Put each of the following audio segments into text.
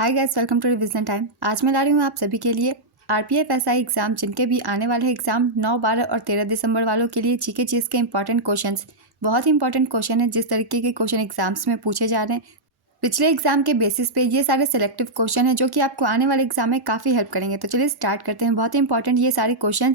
Hi guys, welcome to revision time. आज मैं ला रही हूँ आप सभी के लिए आरपीएफ एसआई एग्जाम, जिनके भी आने वाले हैं एग्जाम 9, 12 और 13 दिसंबर वालों के लिए जीके चीज़ के इंपॉर्टेंट क्वेश्चंस। बहुत ही इंपॉर्टेंट क्वेश्चन है। जिस तरीके के क्वेश्चन एग्जाम्स में पूछे जा रहे हैं पिछले एग्जाम के बेसिस पे, ये सारे सिलेक्टिव क्वेश्चन हैं जो कि आपको आने वाले एग्जाम में काफ़ी हेल्प करेंगे। तो चलिए स्टार्ट करते हैं। बहुत ही इंपॉर्टेंट ये सारे क्वेश्चन।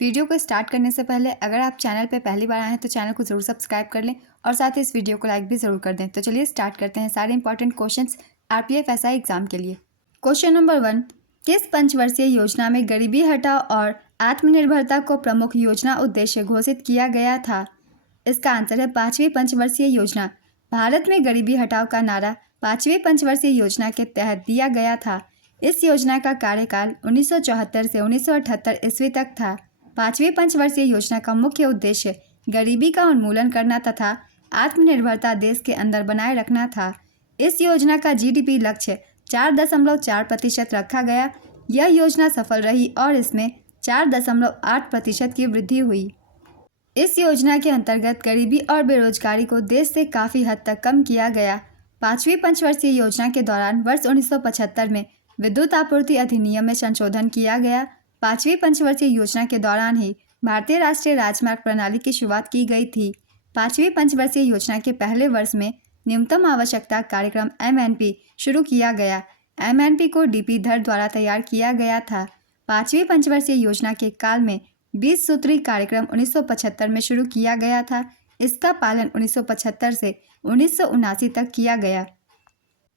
वीडियो को स्टार्ट करने से पहले अगर आप चैनल पर पहली बार आए हैं तो चैनल को जरूर सब्सक्राइब कर लें और साथ ही इस वीडियो को लाइक भी ज़रूर कर दें। तो चलिए स्टार्ट करते हैं सारे important question RPF SI exam के लिए। क्वेश्चन नंबर 1, किस पंचवर्षीय योजना में गरीबी हटाओ और आत्मनिर्भरता को प्रमुख योजना उद्देश्य घोषित किया गया था? इसका आंसर है 5वीं पंचवर्षीय योजना। भारत में गरीबी हटाओ का नारा 5वीं पंचवर्षीय योजना के तहत दिया गया था। इस योजना का कार्यकाल 1974 से 1978 ईस्वी तक था। 5वीं पंचवर्षीय योजना का मुख्य उद्देश्य गरीबी का उन्मूलन करना तथा आत्मनिर्भरता देश के अंदर बनाए रखना था। इस योजना का जीडीपी लक्ष्य 4.4% रखा गया। यह योजना सफल रही और इसमें 4.8% की वृद्धि हुई। इस योजना के अंतर्गत गरीबी और बेरोजगारी को देश से काफ़ी हद तक कम किया गया। 5वीं पंचवर्षीय योजना के दौरान वर्ष 1975 में विद्युत आपूर्ति अधिनियम में संशोधन किया गया। 5वीं पंचवर्षीय योजना के दौरान ही भारतीय राष्ट्रीय राजमार्ग प्रणाली की शुरुआत की गई थी। 5वीं पंचवर्षीय योजना के पहले वर्ष में न्यूनतम आवश्यकता कार्यक्रम MNP शुरू किया गया। MNP को DP धर द्वारा तैयार किया गया था। 5वीं पंचवर्षीय योजना के काल में 20 सूत्री कार्यक्रम 1975 में शुरू किया गया था। इसका पालन 1975 से 1979 तक किया गया।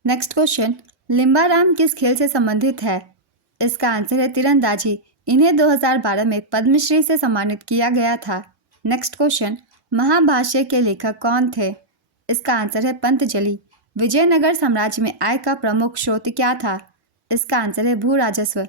नेक्स्ट क्वेश्चन, लिम्बाराम किस खेल से संबंधित है? इसका आंसर है तीरंदाजी। इन्हें 2012 में पद्मश्री से सम्मानित किया गया था। नेक्स्ट क्वेश्चन, महाभाष्य के लेखक कौन थे? इसका आंसर है पंतजलि। विजयनगर साम्राज्य में आय का प्रमुख स्रोत क्या था? इसका आंसर है भू राजस्व।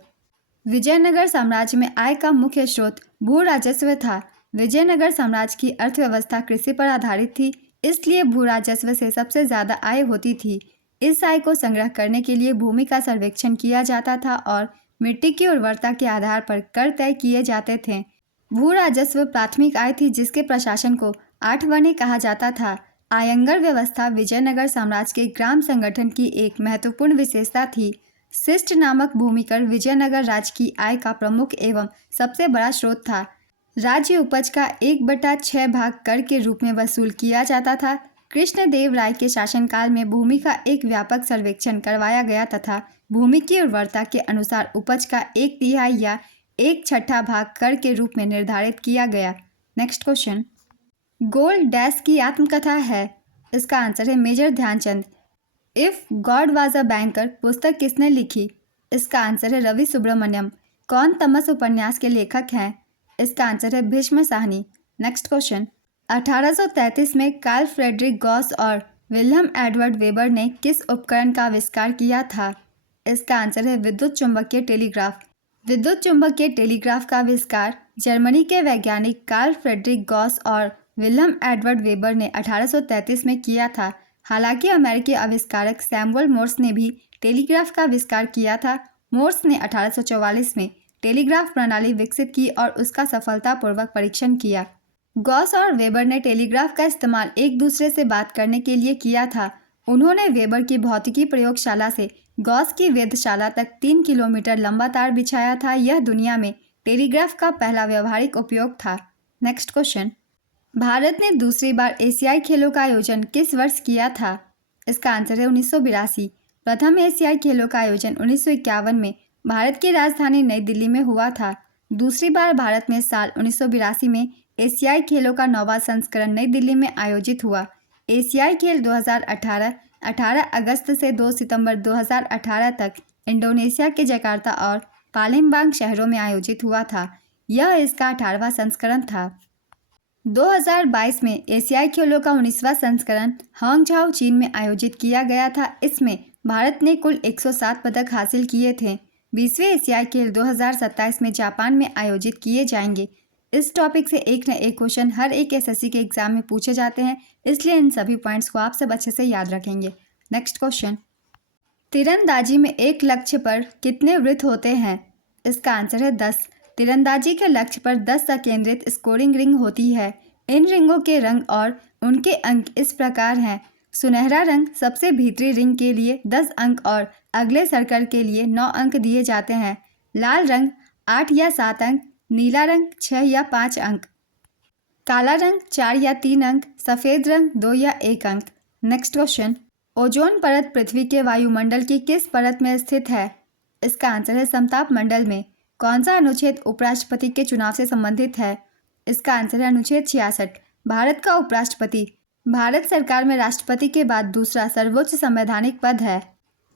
विजयनगर साम्राज्य में आय का मुख्य स्रोत भू राजस्व था। विजयनगर साम्राज्य की अर्थव्यवस्था कृषि पर आधारित थी, इसलिए भू राजस्व से सबसे ज़्यादा आय होती थी। इस आय को संग्रह करने के लिए भूमि का सर्वेक्षण किया जाता था और मिट्टी की उर्वरता के आधार पर कर तय किए जाते थे। भू राजस्व प्राथमिक आय थी, जिसके प्रशासन को 8 वर्णी कहा जाता था। आयंगर व्यवस्था विजयनगर साम्राज्य के ग्राम संगठन की एक महत्वपूर्ण विशेषता थी। शिष्ट नामक भूमिकर विजयनगर राज्य की आय का प्रमुख एवं सबसे बड़ा स्रोत था। राज्य उपज का 1/6 भाग कर के रूप में वसूल किया जाता था। कृष्णदेव राय के शासनकाल में भूमि का एक व्यापक सर्वेक्षण करवाया गया तथा भूमि की उर्वरता के अनुसार उपज का 1/3 या 1/6 भाग कर के रूप में निर्धारित किया गया। नेक्स्ट क्वेश्चन, गोल्ड डैश की आत्मकथा है? इसका आंसर है major Dhyan Chand. If God was a banker पुस्तक किसने लिखी? इसका आंसर है रवि सुब्रमण्यम। कौन तमस उपन्यास के लेखक हैं? इसका आंसर है भीष्म साहनी। नेक्स्ट क्वेश्चन, 1833 में कार्ल फ्रेडरिक गॉस और विल्हम एडवर्ड वेबर ने किस उपकरण का आविष्कार किया था? इसका आंसर है विद्युत चुंबकीय टेलीग्राफ। विद्युत चुंबकीय टेलीग्राफ का आविष्कार जर्मनी के वैज्ञानिक कार्ल फ्रेडरिक गॉस और विल्हम एडवर्ड वेबर ने 1833 में किया था। हालांकि अमेरिकी आविष्कारक सैमुअल मोर्स ने भी टेलीग्राफ का आविष्कार किया था। मोर्स ने 1844 में टेलीग्राफ प्रणाली विकसित की और उसका सफलतापूर्वक परीक्षण किया। गॉस और वेबर ने टेलीग्राफ का इस्तेमाल एक दूसरे से बात करने के लिए किया था। उन्होंने वेबर की भौतिकी प्रयोगशाला से गॉस की वेधशाला तक 3 किलोमीटर लंबा तार बिछाया था। यह दुनिया में टेलीग्राफ का पहला व्यावहारिक उपयोग था। नेक्स्ट क्वेश्चन, भारत ने दूसरी बार एशियाई खेलों का आयोजन किस वर्ष किया था? इसका आंसर है 1982। प्रथम एशियाई खेलों का आयोजन 1951 में भारत की राजधानी नई दिल्ली में हुआ था। दूसरी बार भारत में साल 1982 में एशियाई खेलों का 9वां संस्करण नई दिल्ली में आयोजित हुआ। एशियाई खेल 2018 18 अगस्त से 2 सितंबर 2018 तक इंडोनेशिया के जकार्ता और पालेम्बांग शहरों में आयोजित हुआ था। यह इसका 18वां संस्करण था। 2022 में एशियाई खेलों का 19वां संस्करण हांगझाओ चीन में आयोजित किया गया था। इसमें भारत ने कुल 107 पदक हासिल किए थे। 20वें एशियाई खेल 2027 में जापान में आयोजित किए जाएंगे। इस टॉपिक से एक न एक क्वेश्चन हर एक SSC के एग्जाम में पूछे जाते हैं, इसलिए इन सभी पॉइंट्स को आप सब अच्छे से याद रखेंगे। नेक्स्ट क्वेश्चन, तीरंदाजी में एक लक्ष्य पर कितने वृत्त होते हैं? इसका आंसर है 10। तीरंदाजी के लक्ष्य पर 10 संकेंद्रित स्कोरिंग रिंग होती है। इन रिंगों के रंग और उनके अंक इस प्रकार हैं: सुनहरा रंग सबसे भीतरी रिंग के लिए 10 अंक और अगले सर्कल के लिए 9 अंक दिए जाते हैं। लाल रंग 8 या 7 अंक, नीला रंग 6 या 5 अंक, काला रंग 4 या 3 अंक, सफ़ेद रंग 2 या 1 अंक। नेक्स्ट क्वेश्चन, ओजोन परत पृथ्वी के वायुमंडल की किस परत में स्थित है? इसका आंसर है समताप मंडल में। कौन सा अनुच्छेद उपराष्ट्रपति के चुनाव से संबंधित है? इसका आंसर है अनुच्छेद 66। भारत का उपराष्ट्रपति भारत सरकार में राष्ट्रपति के बाद दूसरा सर्वोच्च संवैधानिक पद है।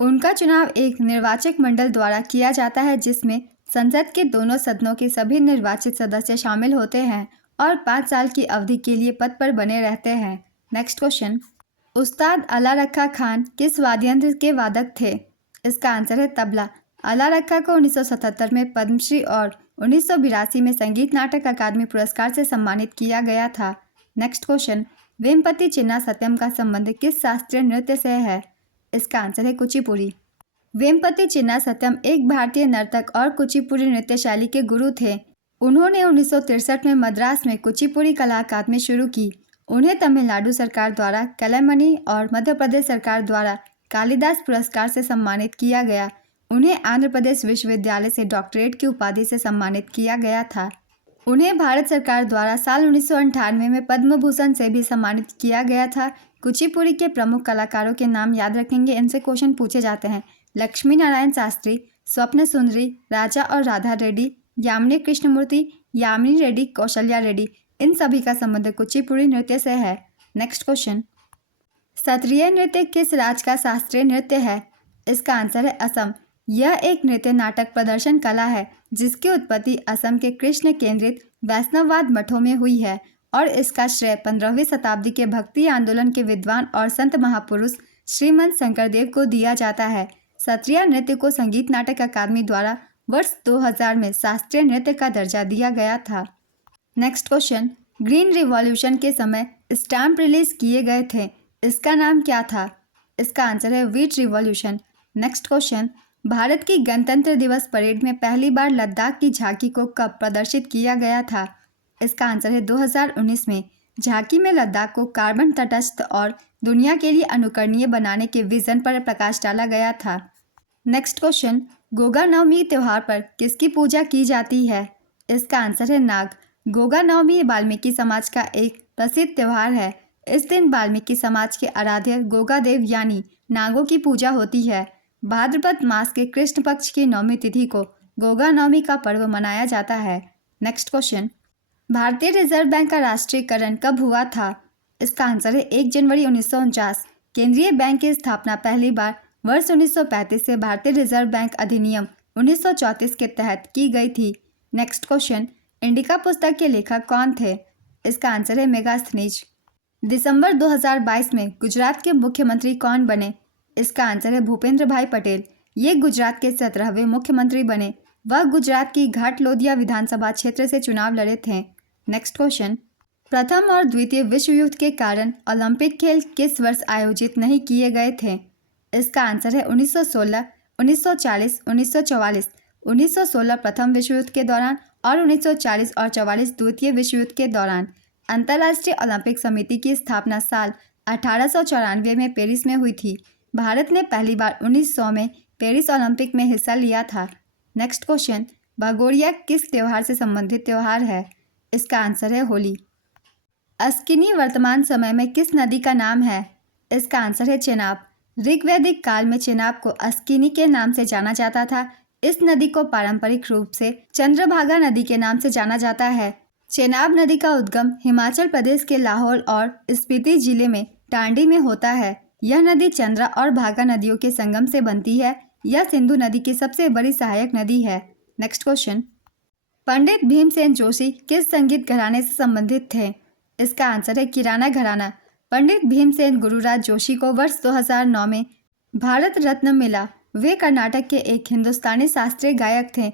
उनका चुनाव एक निर्वाचक मंडल द्वारा किया जाता है जिसमें संसद के दोनों सदनों के सभी निर्वाचित सदस्य शामिल होते हैं और 5 साल की अवधि के लिए पद पर बने रहते हैं। नेक्स्ट क्वेश्चन, उस्ताद अला रखा खान किस वाद्ययंत्र के वादक थे? इसका आंसर है तबला। अला रखा को 1977 में पद्मश्री और 1982 में संगीत नाटक अकादमी पुरस्कार से सम्मानित किया गया था। नेक्स्ट क्वेश्चन, वेमपति चिन्ना सत्यम का संबंध किस शास्त्रीय नृत्य से है? इसका आंसर है कुचिपुड़ी। वेमपति चिन्ना सत्यम एक भारतीय नर्तक और कुचिपुड़ी नृत्य शैली के गुरु थे। उन्होंने 1963 में मद्रास में कुचिपुड़ी कला अकादमी शुरू की। उन्हें तमिलनाडु सरकार द्वारा कलैमणि और मध्य प्रदेश सरकार द्वारा कालिदास पुरस्कार से सम्मानित किया गया। उन्हें आंध्र प्रदेश विश्वविद्यालय से डॉक्टरेट की उपाधि से सम्मानित किया गया था। उन्हें भारत सरकार द्वारा साल 1998 में पद्म भूषण से भी सम्मानित किया गया था। कुचिपुड़ी के प्रमुख कलाकारों के नाम याद रखेंगे, इनसे क्वेश्चन पूछे जाते हैं। लक्ष्मी नारायण शास्त्री, स्वप्न सुंदरी, राजा और राधा रेड्डी, यामिनी कृष्णमूर्ति, यामिनी रेड्डी, कौशल्या रेड्डी, इन सभी का संबंध कुचिपुड़ी नृत्य से है। नेक्स्ट क्वेश्चन, सत्रिय नृत्य किस राज्य का शास्त्रीय नृत्य है? इसका आंसर है असम। यह एक नृत्य नाटक प्रदर्शन कला है जिसकी उत्पत्ति असम के कृष्ण केंद्रित वैष्णववाद मठों में हुई है और इसका श्रेय 15वीं शताब्दी के भक्ति आंदोलन के विद्वान और संत महापुरुष श्रीमंत शंकरदेव को दिया जाता है। सत्रिया नृत्य को संगीत नाटक अकादमी द्वारा वर्ष 2000 में शास्त्रीय नृत्य का दर्जा दिया गया था। नेक्स्ट क्वेश्चन, ग्रीन रिवॉल्यूशन के समय स्टैम्प रिलीज किए गए थे, इसका नाम क्या था? इसका आंसर है wheat revolution. Next question, Bharat की गणतंत्र दिवस परेड में पहली बार लद्दाख की झांकी को कब प्रदर्शित किया गया था? इसका आंसर है 2019 में। झांकी में लद्दाख को कार्बन तटस्थ और दुनिया के लिए अनुकरणीय बनाने के विजन पर प्रकाश डाला गया था। नेक्स्ट क्वेश्चन, गोगा नवमी त्यौहार पर किसकी पूजा की जाती है? इसका आंसर है नाग। गोगा नवमी वाल्मीकि समाज का एक प्रसिद्ध त्यौहार है। इस दिन वाल्मीकि समाज के आराध्य गोगा देव यानी नागों की पूजा होती है। भाद्रपद मास के कृष्ण पक्ष की नवमी तिथि को गोगा नवमी का पर्व मनाया जाता है। नेक्स्ट क्वेश्चन, भारतीय रिजर्व बैंक का राष्ट्रीयकरण कब हुआ था? इसका आंसर है 1 जनवरी 1949। केंद्रीय बैंक की स्थापना पहली बार वर्ष 1935 से भारतीय रिजर्व बैंक अधिनियम 1934 के तहत की गई थी। नेक्स्ट क्वेश्चन, इंडिका पुस्तक के लेखक कौन थे? इसका आंसर है मेगास्थनीज। दिसंबर 2022 में गुजरात के मुख्यमंत्री कौन बने? इसका आंसर है भूपेंद्र भाई पटेल। ये गुजरात के 17वें मुख्यमंत्री बने। वह गुजरात की घाटलोदिया विधानसभा क्षेत्र से चुनाव लड़े थे। नेक्स्ट क्वेश्चन, प्रथम और द्वितीय विश्व युद्ध के कारण ओलंपिक खेल किस वर्ष आयोजित नहीं किए गए थे? इसका आंसर है 1916, 1940, 1944। 1916 प्रथम विश्व युद्ध के दौरान और 1940 और 44 द्वितीय विश्व युद्ध के दौरान। अंतर्राष्ट्रीय ओलंपिक समिति की स्थापना साल 1894 में पेरिस में हुई थी। भारत ने पहली बार 1900 में पेरिस ओलंपिक में हिस्सा लिया था। नेक्स्ट क्वेश्चन, भगोरिया किस त्यौहार से संबंधित त्यौहार है? इसका आंसर है होली। अस्किनी वर्तमान समय में किस नदी का नाम है? इसका आंसर है चेनाब। ऋग्वैदिक काल में चेनाब को अस्किनी के नाम से जाना जाता था। इस नदी को पारंपरिक रूप से चंद्रभागा नदी के नाम से जाना जाता है। चेनाब नदी का उद्गम हिमाचल प्रदेश के लाहौल और स्पीति जिले में टांडी में होता है। यह नदी चंद्रा और भागा नदियों के संगम से बनती है। यह सिंधु नदी की सबसे बड़ी सहायक नदी है। नेक्स्ट क्वेश्चन, पंडित भीमसेन जोशी किस संगीत घराने से संबंधित थे? इसका आंसर है किराना घराना। पंडित भीमसेन गुरुराज जोशी को वर्ष 2009 में भारत रत्न मिला। वे कर्नाटक के एक हिंदुस्तानी शास्त्रीय गायक थे।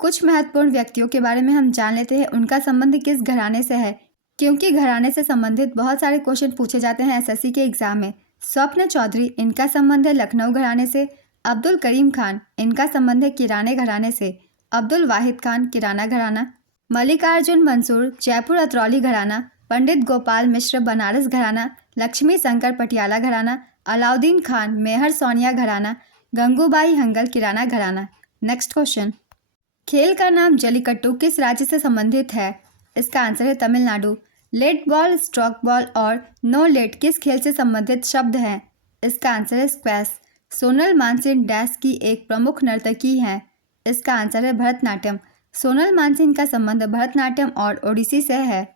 कुछ महत्वपूर्ण व्यक्तियों के बारे में हम जान लेते हैं, उनका संबंध किस घराने से है, क्योंकि घराने से संबंधित बहुत सारे क्वेश्चन पूछे जाते हैं एसएससी के एग्जाम में। स्वप्न चौधरी, इनका संबंध है लखनऊ घराने से। अब्दुल करीम खान, इनका संबंध है किराने घराने से। अब्दुल वाहिद खान, किराना घराना। मल्लिकार्जुन मंसूर, जयपुर अतरौली घराना। पंडित गोपाल मिश्र बनारस घराना, लक्ष्मी शंकर पटियाला घराना, अलाउद्दीन खान मेहर सोनिया घराना, गंगूबाई हंगल किराना घराना। नेक्स्ट क्वेश्चन, खेल का नाम जलीकट्टू किस राज्य से संबंधित है? इसका आंसर है Tamil Nadu. Let ball, stroke ball और नो लेट किस खेल से संबंधित शब्द हैं? इसका आंसर है स्क्वैश। सोनल मानसिंह डैश की एक प्रमुख नर्तकी हैं? इसका आंसर है भरतनाट्यम। सोनल मानसिंह का संबंध भरतनाट्यम और ओडिसी से है।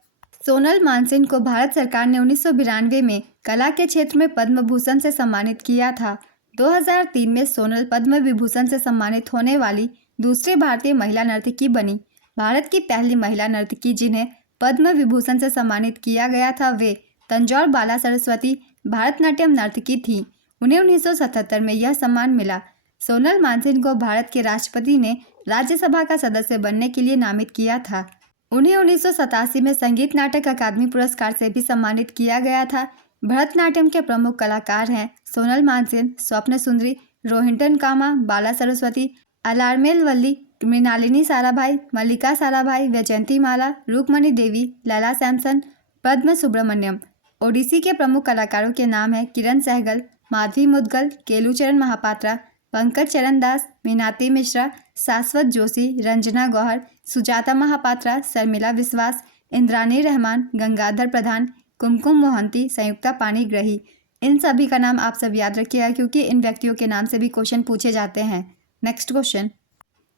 सोनल मानसिंह को भारत सरकार ने 1992 में कला के क्षेत्र में पद्म भूषण से सम्मानित किया था। 2003 में सोनल पद्म विभूषण से सम्मानित होने वाली दूसरी भारतीय महिला नर्तकी बनी। भारत की पहली महिला नर्तकी जिन्हें पद्म विभूषण से सम्मानित किया गया था वे तंजौर बाला सरस्वती भारतनाट्यम नर्तकी थी। उन्हें 1977 में यह सम्मान मिला। सोनल मानसिंह को भारत के राष्ट्रपति ने राज्यसभा का सदस्य बनने के लिए नामित किया था। उन्हें 1987 में संगीत नाटक अकादमी पुरस्कार से भी सम्मानित किया गया था। भरतनाट्यम के प्रमुख कलाकार हैं सोनल मानसिंह, स्वप्न सुंदरी, रोहिंटन कामा, बाला सरस्वती, अलारमेल वल्ली, मृणालिनी साराभाई, मल्लिका साराभाई, वैजयंती माला, रूपमणि देवी, लैला सैमसन, पद्म सुब्रमण्यम। ओडिसी के प्रमुख कलाकारों के नाम हैं किरण सहगल, माधवी मुदगल, केलूचरण महापात्रा, पंकज चरण दास, मीनाती मिश्रा, शाश्वत जोशी, रंजना गौहर, सुजाता महापात्रा, शर्मिला विश्वास, इंद्रानी रहमान, गंगाधर प्रधान, कुमकुम मोहंती, संयुक्ता पाणिग्रही। इन सभी का नाम आप सब याद रखिएगा क्योंकि इन व्यक्तियों के नाम से भी क्वेश्चन पूछे जाते हैं। नेक्स्ट क्वेश्चन,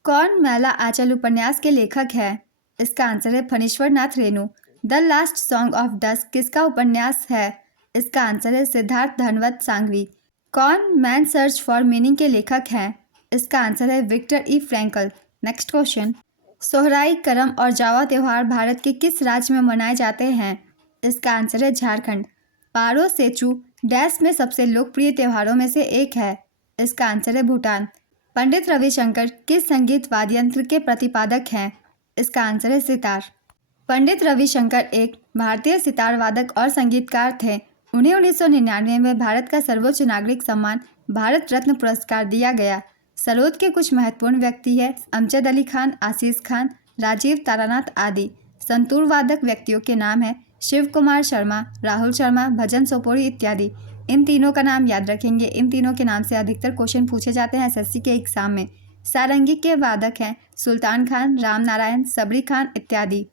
कौन मैला आंचल उपन्यास के लेखक है? इसका आंसर है Phanishwar Nath Renu. The last song of dusk किसका उपन्यास है? इसका आंसर है सिद्धार्थ धनवत सांघवी। कौन मैन सर्च फॉर मीनिंग के लेखक हैं? इसका आंसर है विक्टर ई फ्रैंकल। नेक्स्ट क्वेश्चन, सोहराई, करम और जावा त्यौहार भारत के किस राज्य में मनाए जाते हैं? इसका आंसर है झारखंड। पारो सेचू डैश में सबसे लोकप्रिय त्योहारों में से एक है? इसका आंसर है भूटान। पंडित रविशंकर किस संगीत वाद्ययंत्र के प्रतिपादक हैं? इसका आंसर है सितार। पंडित रविशंकर एक भारतीय सितार वादक और संगीतकार थे। उन्हें 1999 में भारत का सर्वोच्च नागरिक सम्मान भारत रत्न पुरस्कार दिया गया। सरोद के कुछ महत्वपूर्ण व्यक्ति हैं अमजद अली खान, आशीष खान, राजीव तारानाथ आदि। संतूर वादक व्यक्तियों के नाम हैं शिव कुमार शर्मा, राहुल शर्मा, भजन सोपोरी इत्यादि। इन तीनों का नाम याद रखेंगे। इन तीनों के नाम से अधिकतर क्वेश्चन पूछे जाते हैं एसएससी के एग्जाम में। सारंगी के वादक हैं सुल्तान खान, राम नारायण, सबरी खान इत्यादि।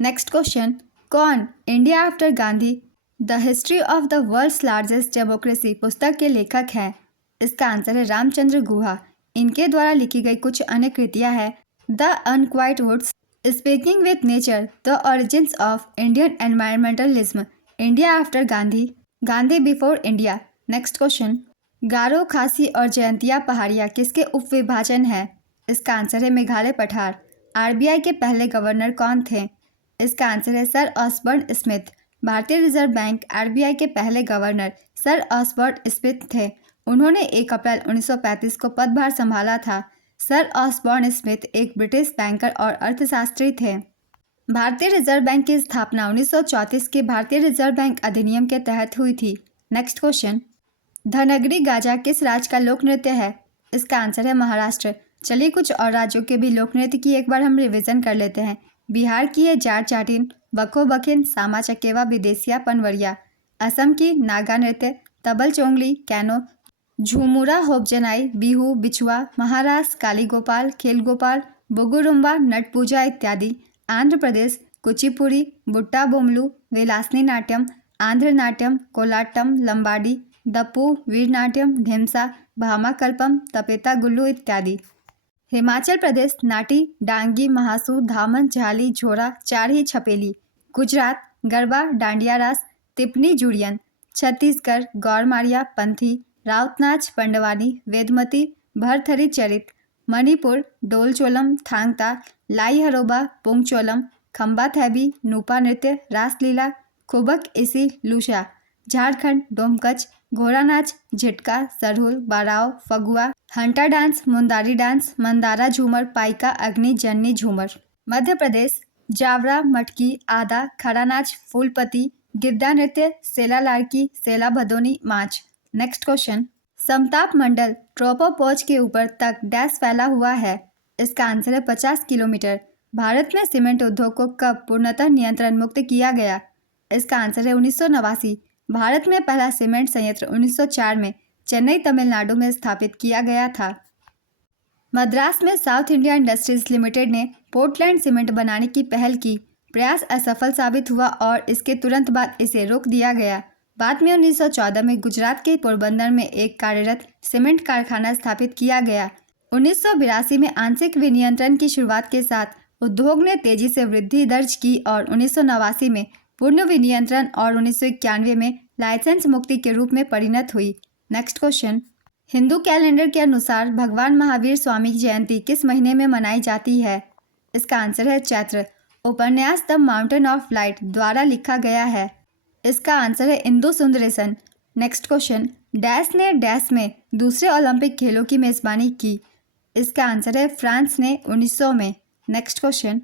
नेक्स्ट क्वेश्चन, कौन India after Gandhi the history of the world's largest democracy पुस्तक के लेखक हैं? इसका आंसर है रामचंद्र गुहा। इनके द्वारा लिखी गई कुछ अन्य कृतियाँ हैं the unquiet woods, speaking with nature, the origins of Indian environmentalism, India after Gandhi, Gandhi before India. Next question, Garo, Khasi और जयंतिया पहाड़ियाँ किसके उपविभाजन है? इसका आंसर है मेघालय पठार। आरबीआई के पहले गवर्नर कौन थे? इसका आंसर है सर ऑसबर्न स्मिथ। भारतीय रिजर्व बैंक आरबीआई के पहले गवर्नर सर ऑसबर्न स्मिथ थे। उन्होंने 1 अप्रैल 1935 को पदभार संभाला था। सर ऑसबर्न स्मिथ एक ब्रिटिश बैंकर और अर्थशास्त्री थे। भारतीय रिजर्व बैंक की स्थापना 1934 के भारतीय रिजर्व बैंक अधिनियम के तहत हुई थी। नेक्स्ट क्वेश्चन, धनगरी गाजा किस राज्य का लोक नृत्य है? इसका आंसर है महाराष्ट्र। चलिए कुछ और राज्यों के भी लोक नृत्य की एक बार हम रिवीजन कर लेते हैं। बिहार की है जाट जाटिन, बखो बखिन, सामा चकेवा, विदेशिया, पनवरिया। असम की नागा नृत्य, तबल चोंगली, कैनो, झूमुरा, होपजनाई, बिहू, बिछुआ। महाराष्ट्र काली गोपाल, खेल गोपाल, बुगुरुम्बा, नट पूजा इत्यादि। आंध्र प्रदेश कुचिपुड़ी, बुट्टा बोमलू, विलासनी नाट्यम, आंध्र नाट्यम, कोलाट्टम, लंबाडी, दप्पू, वीर नाट्यम, ढिमसा, भामाकल्पम, तपेता गुल्लू इत्यादि। हिमाचल प्रदेश नाटी, डांगी, महासू, धामन, झाली, झोरा, चारही, छपेली। गुजरात गरबा, डांडिया रास, तिपनी, जुड़ियन। छत्तीसगढ़ गौरमारिया, पंथी, राउतनाच, पंडवानी, वेदमती, भरथरी चरित। मणिपुर डोलचोलम, थांगता, लाई हरोबा, पुंगचोलम, खम्बा थैबी, नूपा नृत्य, रासलीला, खुबक इसी, लूशा। झारखंड डोमकच, घोड़ा नाच, झिटका, सरहुल, बाराव, Phagua, hanta dance, Mundari dance, Mandhana झूमर, पाइका, अग्नि, जन्नी झूमर। मध्य प्रदेश जावरा, मटकी, आधा, खड़ा नाच, फूलपति, गिद्दा नृत्य, सेला लाड़की, सेला भदोनी, माच। नेक्स्ट क्वेश्चन, समताप मंडल ट्रोपोपॉज के ऊपर तक डैश फैला हुआ है? इसका आंसर है 50 किलोमीटर। भारत में सीमेंट उद्योग को कब पूर्णतः नियंत्रण मुक्त किया गया? इसका आंसर है 1989। भारत में पहला सीमेंट संयंत्र 1904 में चेन्नई, तमिलनाडु में स्थापित किया गया था। मद्रास में साउथ इंडिया इंडस्ट्रीज लिमिटेड ने पोर्टलैंड सीमेंट बनाने की पहल की। प्रयास असफल साबित हुआ और इसके तुरंत बाद इसे रोक दिया गया। बाद में 1914 में गुजरात के पोरबंदर में एक कार्यरत सीमेंट कारखाना स्थापित किया गया। 1982 में आंशिक विनियंत्रण की शुरुआत के साथ उद्योग ने तेजी से वृद्धि दर्ज की और 1989 में पूर्ण विनियंत्रण और 1991 में लाइसेंस मुक्ति के रूप में परिणत हुई। नेक्स्ट क्वेश्चन, हिंदू कैलेंडर के अनुसार भगवान महावीर स्वामी की जयंती किस महीने में मनाई जाती है? इसका आंसर है चैत्र। उपन्यास द माउंटेन ऑफ लाइट द्वारा लिखा गया है। इसका आंसर है Indu Sundaresan. Next question, dash ने डैश में दूसरे ओलंपिक खेलों की मेजबानी की? इसका आंसर है फ्रांस ने 1900 में। नेक्स्ट क्वेश्चन,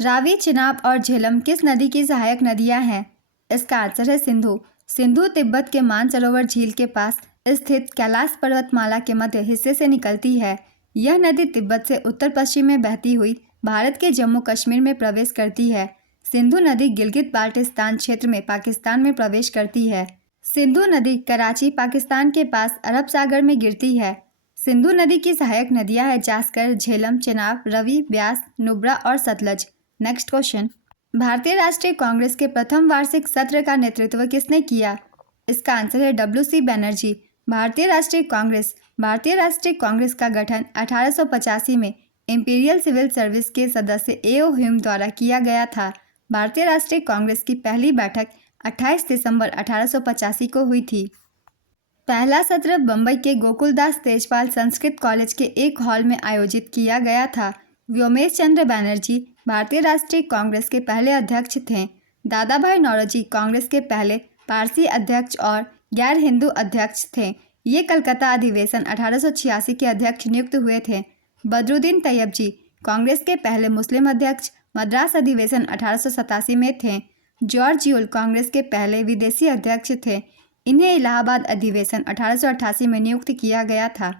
रावी, चिनाब और झेलम किस नदी की सहायक नदियां हैं? इसका आंसर है सिंधु। सिंधु तिब्बत के मानसरोवर झील के पास स्थित कैलाश पर्वतमाला के मध्य हिस्से से निकलती है। यह नदी तिब्बत से उत्तर पश्चिम में बहती हुई भारत के जम्मू कश्मीर में प्रवेश करती है। सिंधु नदी गिलगित बाल्टिस्तान क्षेत्र में पाकिस्तान में प्रवेश करती है। सिंधु नदी कराची, पाकिस्तान के पास अरब सागर में गिरती है। सिंधु नदी की सहायक नदियां हैं जास्कर, झेलम, चिनाब, रवि, ब्यास, नुब्रा और सतलज। नेक्स्ट क्वेश्चन, भारतीय राष्ट्रीय कांग्रेस के प्रथम वार्षिक सत्र का नेतृत्व किसने किया? इसका आंसर है WC बनर्जी। भारतीय राष्ट्रीय कांग्रेस का गठन 1885 में इंपीरियल सिविल सर्विस के सदस्य A.O. ह्यूम द्वारा किया गया था। भारतीय राष्ट्रीय कांग्रेस की पहली बैठक 28 दिसंबर 1885 को हुई थी। पहला सत्र बम्बई के गोकुलदास तेजपाल संस्कृत कॉलेज के एक हॉल में आयोजित किया गया था। व्योमेश चंद्र बैनर्जी भारतीय राष्ट्रीय कांग्रेस के पहले अध्यक्ष थे। दादा भाई नौरोजी कांग्रेस के पहले पारसी अध्यक्ष और गैर हिंदू अध्यक्ष थे। ये कलकत्ता अधिवेशन 1886 के अध्यक्ष नियुक्त हुए थे। बदरुद्दीन तैयब जी कांग्रेस के पहले मुस्लिम अध्यक्ष मद्रास अधिवेशन 1887 में थे। जॉर्ज यूल कांग्रेस के पहले विदेशी अध्यक्ष थे। इन्हें इलाहाबाद अधिवेशन 1888 में नियुक्त किया गया था।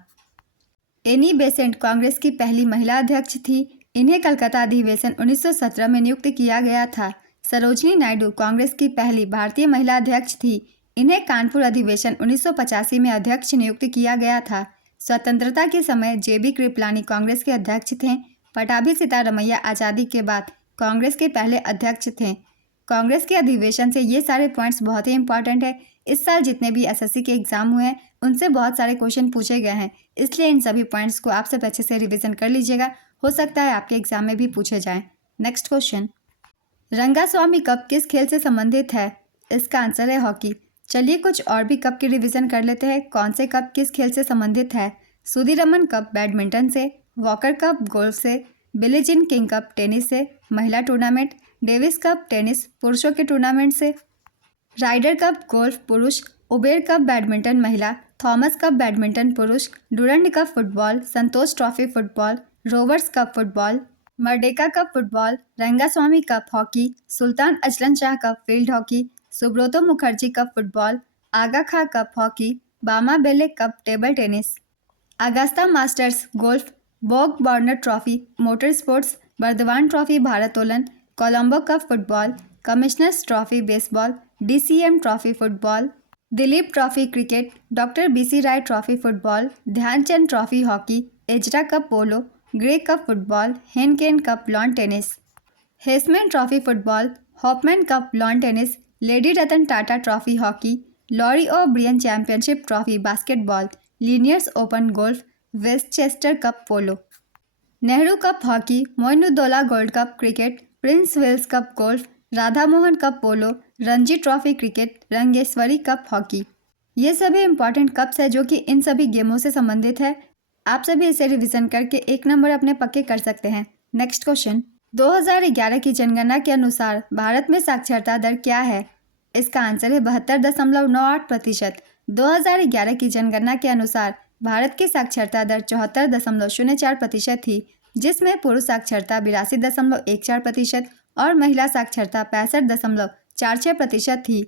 एनी बेसेंट कांग्रेस की पहली महिला अध्यक्ष थी। इन्हें कलकत्ता अधिवेशन 1917 में नियुक्त किया गया था। सरोजनी नायडू कांग्रेस की पहली भारतीय महिला अध्यक्ष थी। इन्हें कानपुर अधिवेशन 1985 में अध्यक्ष नियुक्त किया गया था। स्वतंत्रता के समय JB कृपलानी कांग्रेस के अध्यक्ष थे। पटाभी सीतारमैया आज़ादी के बाद कांग्रेस के पहले अध्यक्ष थे। कांग्रेस के अधिवेशन से ये सारे पॉइंट्स बहुत ही इंपॉर्टेंट है। इस साल जितने भी SSC के एग्जाम हुए हैं उनसे बहुत सारे क्वेश्चन पूछे गए हैं, इसलिए इन सभी पॉइंट्स को आप सब अच्छे से रिवीजन कर लीजिएगा। हो सकता है आपके एग्जाम में भी पूछे जाएं। नेक्स्ट क्वेश्चन, रंगास्वामी कप किस खेल से संबंधित है? इसका आंसर है हॉकी। चलिए कुछ और भी कप की रिवीजन कर लेते हैं। कौन से कप किस खेल से संबंधित है? सुधीरमन कप बैडमिंटन से, वॉकर कप गोल्फ से, Billie Jean King cup tennis से महिला टूर्नामेंट, डेविस कप टेनिस पुरुषों के टूर्नामेंट से, राइडर कप गोल्फ पुरुष, उबेर कप बैडमिंटन महिला, थॉमस कप बैडमिंटन पुरुष, Durand cup football, Santosh trophy football, Rovers cup football, Merdeka cup football, Rangaswamy cup hockey, Sultan Azlan Shah cup field hockey, Subroto Mukherjee cup football, Aga Khan cup hockey, Bama Belle cup table tennis, Augusta Masters golf, Borg Warner trophy motor sports, Burdwan trophy भारोत्तोलन, Colombo cup football, commissioners trophy baseball, DCM trophy football, Dilip trophy cricket, doctor BC Roy trophy football, Dhyanchand trophy hockey, Ezra cup polo, Grey cup football, Heineken cup lawn tennis, Heisman trophy football, Hopman cup lawn tennis, lady Ratan Tata trophy hockey, Larry O'Brien championship trophy basketball, लीनियर्स open golf, Westchester cup polo, Nehru cup hockey, Moinuddowla gold cup cricket, prince Wills cup golf, Radha Mohan cup polo, Ranji trophy cricket, Rangeshwari cup hockey. ये सभी important cups है जो कि इन सभी गेमों से संबंधित है। आप सभी इसे रिवीजन करके 1 नंबर अपने पक्के कर सकते हैं। नेक्स्ट क्वेश्चन, 2011 की जनगणना के अनुसार भारत में साक्षरता दर क्या है? इसका आंसर है 72.98%। 2011 की जनगणना के अनुसार भारत की साक्षरता दर 74.04% थी, जिसमें पुरुष साक्षरता 82.14% और महिला साक्षरता 65.46% थी।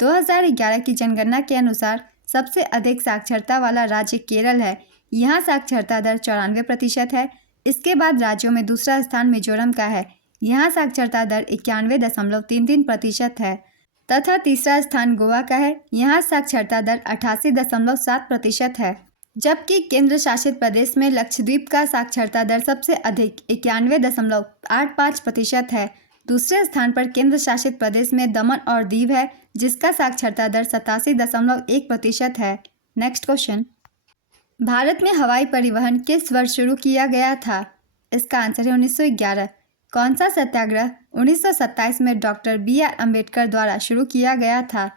2011 की जनगणना के अनुसार सबसे अधिक साक्षरता वाला राज्य केरल है। यहाँ साक्षरता दर 94% है। इसके बाद राज्यों में दूसरा स्थान मिजोरम का है। यहाँ साक्षरता दर 91.33% है तथा तीसरा स्थान गोवा का है। यहाँ साक्षरता दर 88.7% है। जबकि केंद्र शासित प्रदेश में लक्षद्वीप का साक्षरता दर सबसे अधिक 91.85% है। दूसरे स्थान पर केंद्र शासित प्रदेश में दमन और दीव है, जिसका साक्षरता दर 87.1% है। नेक्स्ट क्वेश्चन, भारत में हवाई परिवहन किस वर्ष शुरू किया गया था? इसका आंसर है 1911। कौन सा सत्याग्रह 1927 में डॉक्टर BR अम्बेडकर द्वारा शुरू किया गया था?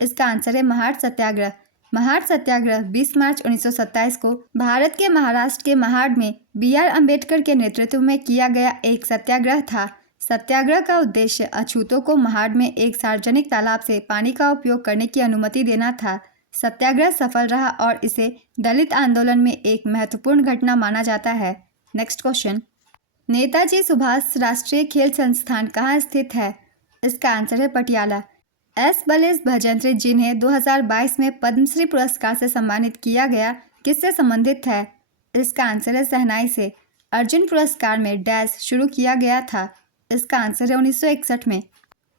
इसका आंसर है महाड सत्याग्रह। महाड सत्याग्रह 20 मार्च 1927 को भारत के महाराष्ट्र के महाड में BR अम्बेडकर के नेतृत्व में किया गया एक सत्याग्रह था। सत्याग्रह का उद्देश्य अछूतों को महाड में एक सार्वजनिक तालाब से पानी का उपयोग करने की अनुमति देना था। सत्याग्रह सफल रहा और इसे दलित आंदोलन में एक महत्वपूर्ण घटना माना जाता है। नेक्स्ट क्वेश्चन, नेताजी सुभाष राष्ट्रीय खेल संस्थान कहाँ स्थित है? इसका आंसर है पटियाला। एस बलेश भजंत्री, जिन्हें 2022 में पद्मश्री पुरस्कार से सम्मानित किया गया, किससे संबंधित है? इसका आंसर है शहनाई से। अर्जुन पुरस्कार में डैश शुरू किया गया था। इसका आंसर है 1961 में।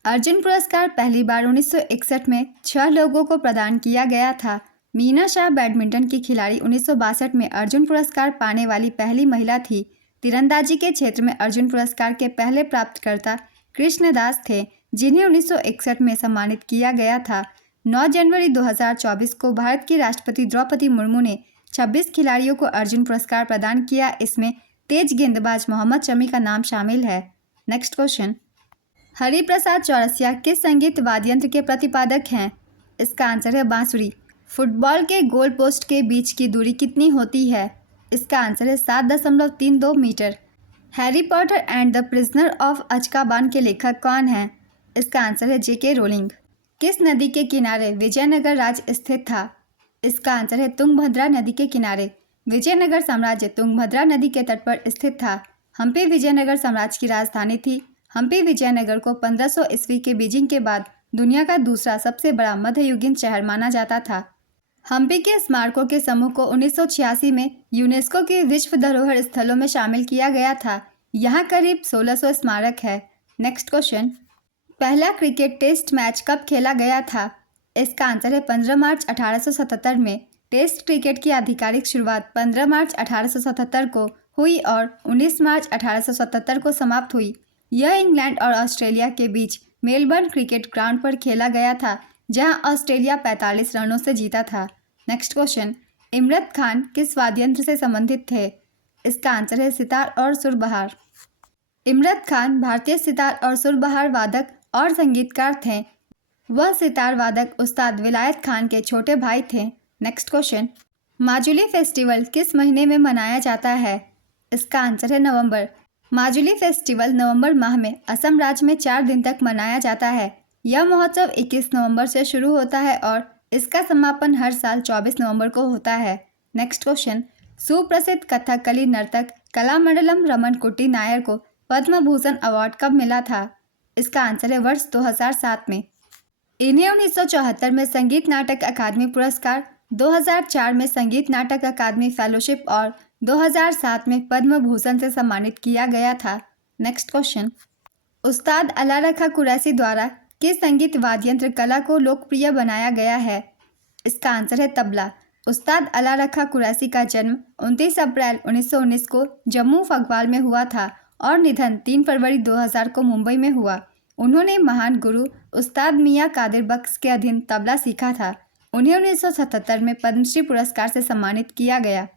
अर्जुन पुरस्कार पहली बार 1961 में 6 लोगों को प्रदान किया गया था। मीना शाह बैडमिंटन की खिलाड़ी 1962 में अर्जुन पुरस्कार पाने वाली पहली महिला थी। तीरंदाजी के क्षेत्र में अर्जुन पुरस्कार के पहले प्राप्तकर्ता कृष्णदास थे, जिन्हें 1961 में सम्मानित किया गया था। 9 जनवरी 2024 को भारत की राष्ट्रपति द्रौपदी मुर्मू ने 26 खिलाड़ियों को अर्जुन पुरस्कार प्रदान किया। इसमें तेज गेंदबाज मोहम्मद शमी का नाम शामिल है। नेक्स्ट क्वेश्चन, हरिप्रसाद चौरसिया किस संगीत वाद्ययंत्र के प्रतिपादक हैं? इसका आंसर है बांसुरी। फुटबॉल के गोल पोस्ट के बीच की दूरी कितनी होती है? इसका आंसर है 7.32 metre. Harry Potter and the Prisoner of Azkaban के लेखक कौन हैं? इसका आंसर है J.K. रोलिंग। किस नदी के किनारे विजयनगर राज्य स्थित था? इसका आंसर है तुंगभद्रा नदी के किनारे। विजयनगर साम्राज्य तुंगभद्रा नदी के तट पर स्थित था। हम्पी विजयनगर साम्राज्य की राजधानी थी। हम्पी विजयनगर को 1500 ईस्वी के बीजिंग के बाद दुनिया का दूसरा सबसे बड़ा मध्ययुगीन शहर माना जाता था। हम्पी के स्मारकों के समूह को 1986 में यूनेस्को के विश्व धरोहर स्थलों में शामिल किया गया था। यहाँ करीब 1600 स्मारक है। नेक्स्ट क्वेश्चन, पहला क्रिकेट टेस्ट मैच कब खेला गया था? इसका आंसर है 15 मार्च 1877 में। टेस्ट क्रिकेट की आधिकारिक शुरुआत 15 मार्च 1877 को हुई और 19 मार्च 1877 को समाप्त हुई। यह इंग्लैंड और ऑस्ट्रेलिया के बीच मेलबर्न क्रिकेट ग्राउंड पर खेला गया था, जहां ऑस्ट्रेलिया 45 रनों से जीता था। नेक्स्ट क्वेश्चन, इमरत खान किस वाद्ययंत्र से संबंधित थे? इसका आंसर है सितार और सुरबहार। इमरत खान भारतीय सितार और सुरबहार वादक और संगीतकार थे। वह सितार वादक उस्ताद विलायत खान के छोटे भाई थे। नेक्स्ट क्वेश्चन, माजुली फेस्टिवल किस महीने में मनाया जाता है? इसका आंसर है नवंबर। माजुली फेस्टिवल नवंबर माह में असम राज्य में 4 दिन तक मनाया जाता है। यह महोत्सव 21 नवंबर से शुरू होता है और इसका समापन हर साल 24 नवंबर को होता है। नेक्स्ट क्वेश्चन, सुप्रसिद्ध कथकली नर्तक कलामंडलम रमन कुट्टी नायर को पद्म भूषण अवार्ड कब मिला था? इसका आंसर है वर्ष 2007 में। इन्हें 1974 में संगीत नाटक अकादमी पुरस्कार, 2004 में संगीत नाटक अकादमी फेलोशिप और 2007 में पद्म भूषण से सम्मानित किया गया था। नेक्स्ट क्वेश्चन, उस्ताद अला रखा कुरैशी द्वारा किस संगीत वाद्ययंत्र कला को लोकप्रिय बनाया गया है? इसका आंसर है तबला। उस्ताद अला रखा कुरैशी का जन्म 29 अप्रैल 1919 को जम्मू फगवाल में हुआ था और निधन 3 फरवरी 2000 को मुंबई में हुआ। उन्होंने महान गुरु उस्ताद मियाँ कादिर बख्श के अधीन तबला सीखा था। उन्हें 1977 में पद्मश्री पुरस्कार से सम्मानित किया गया।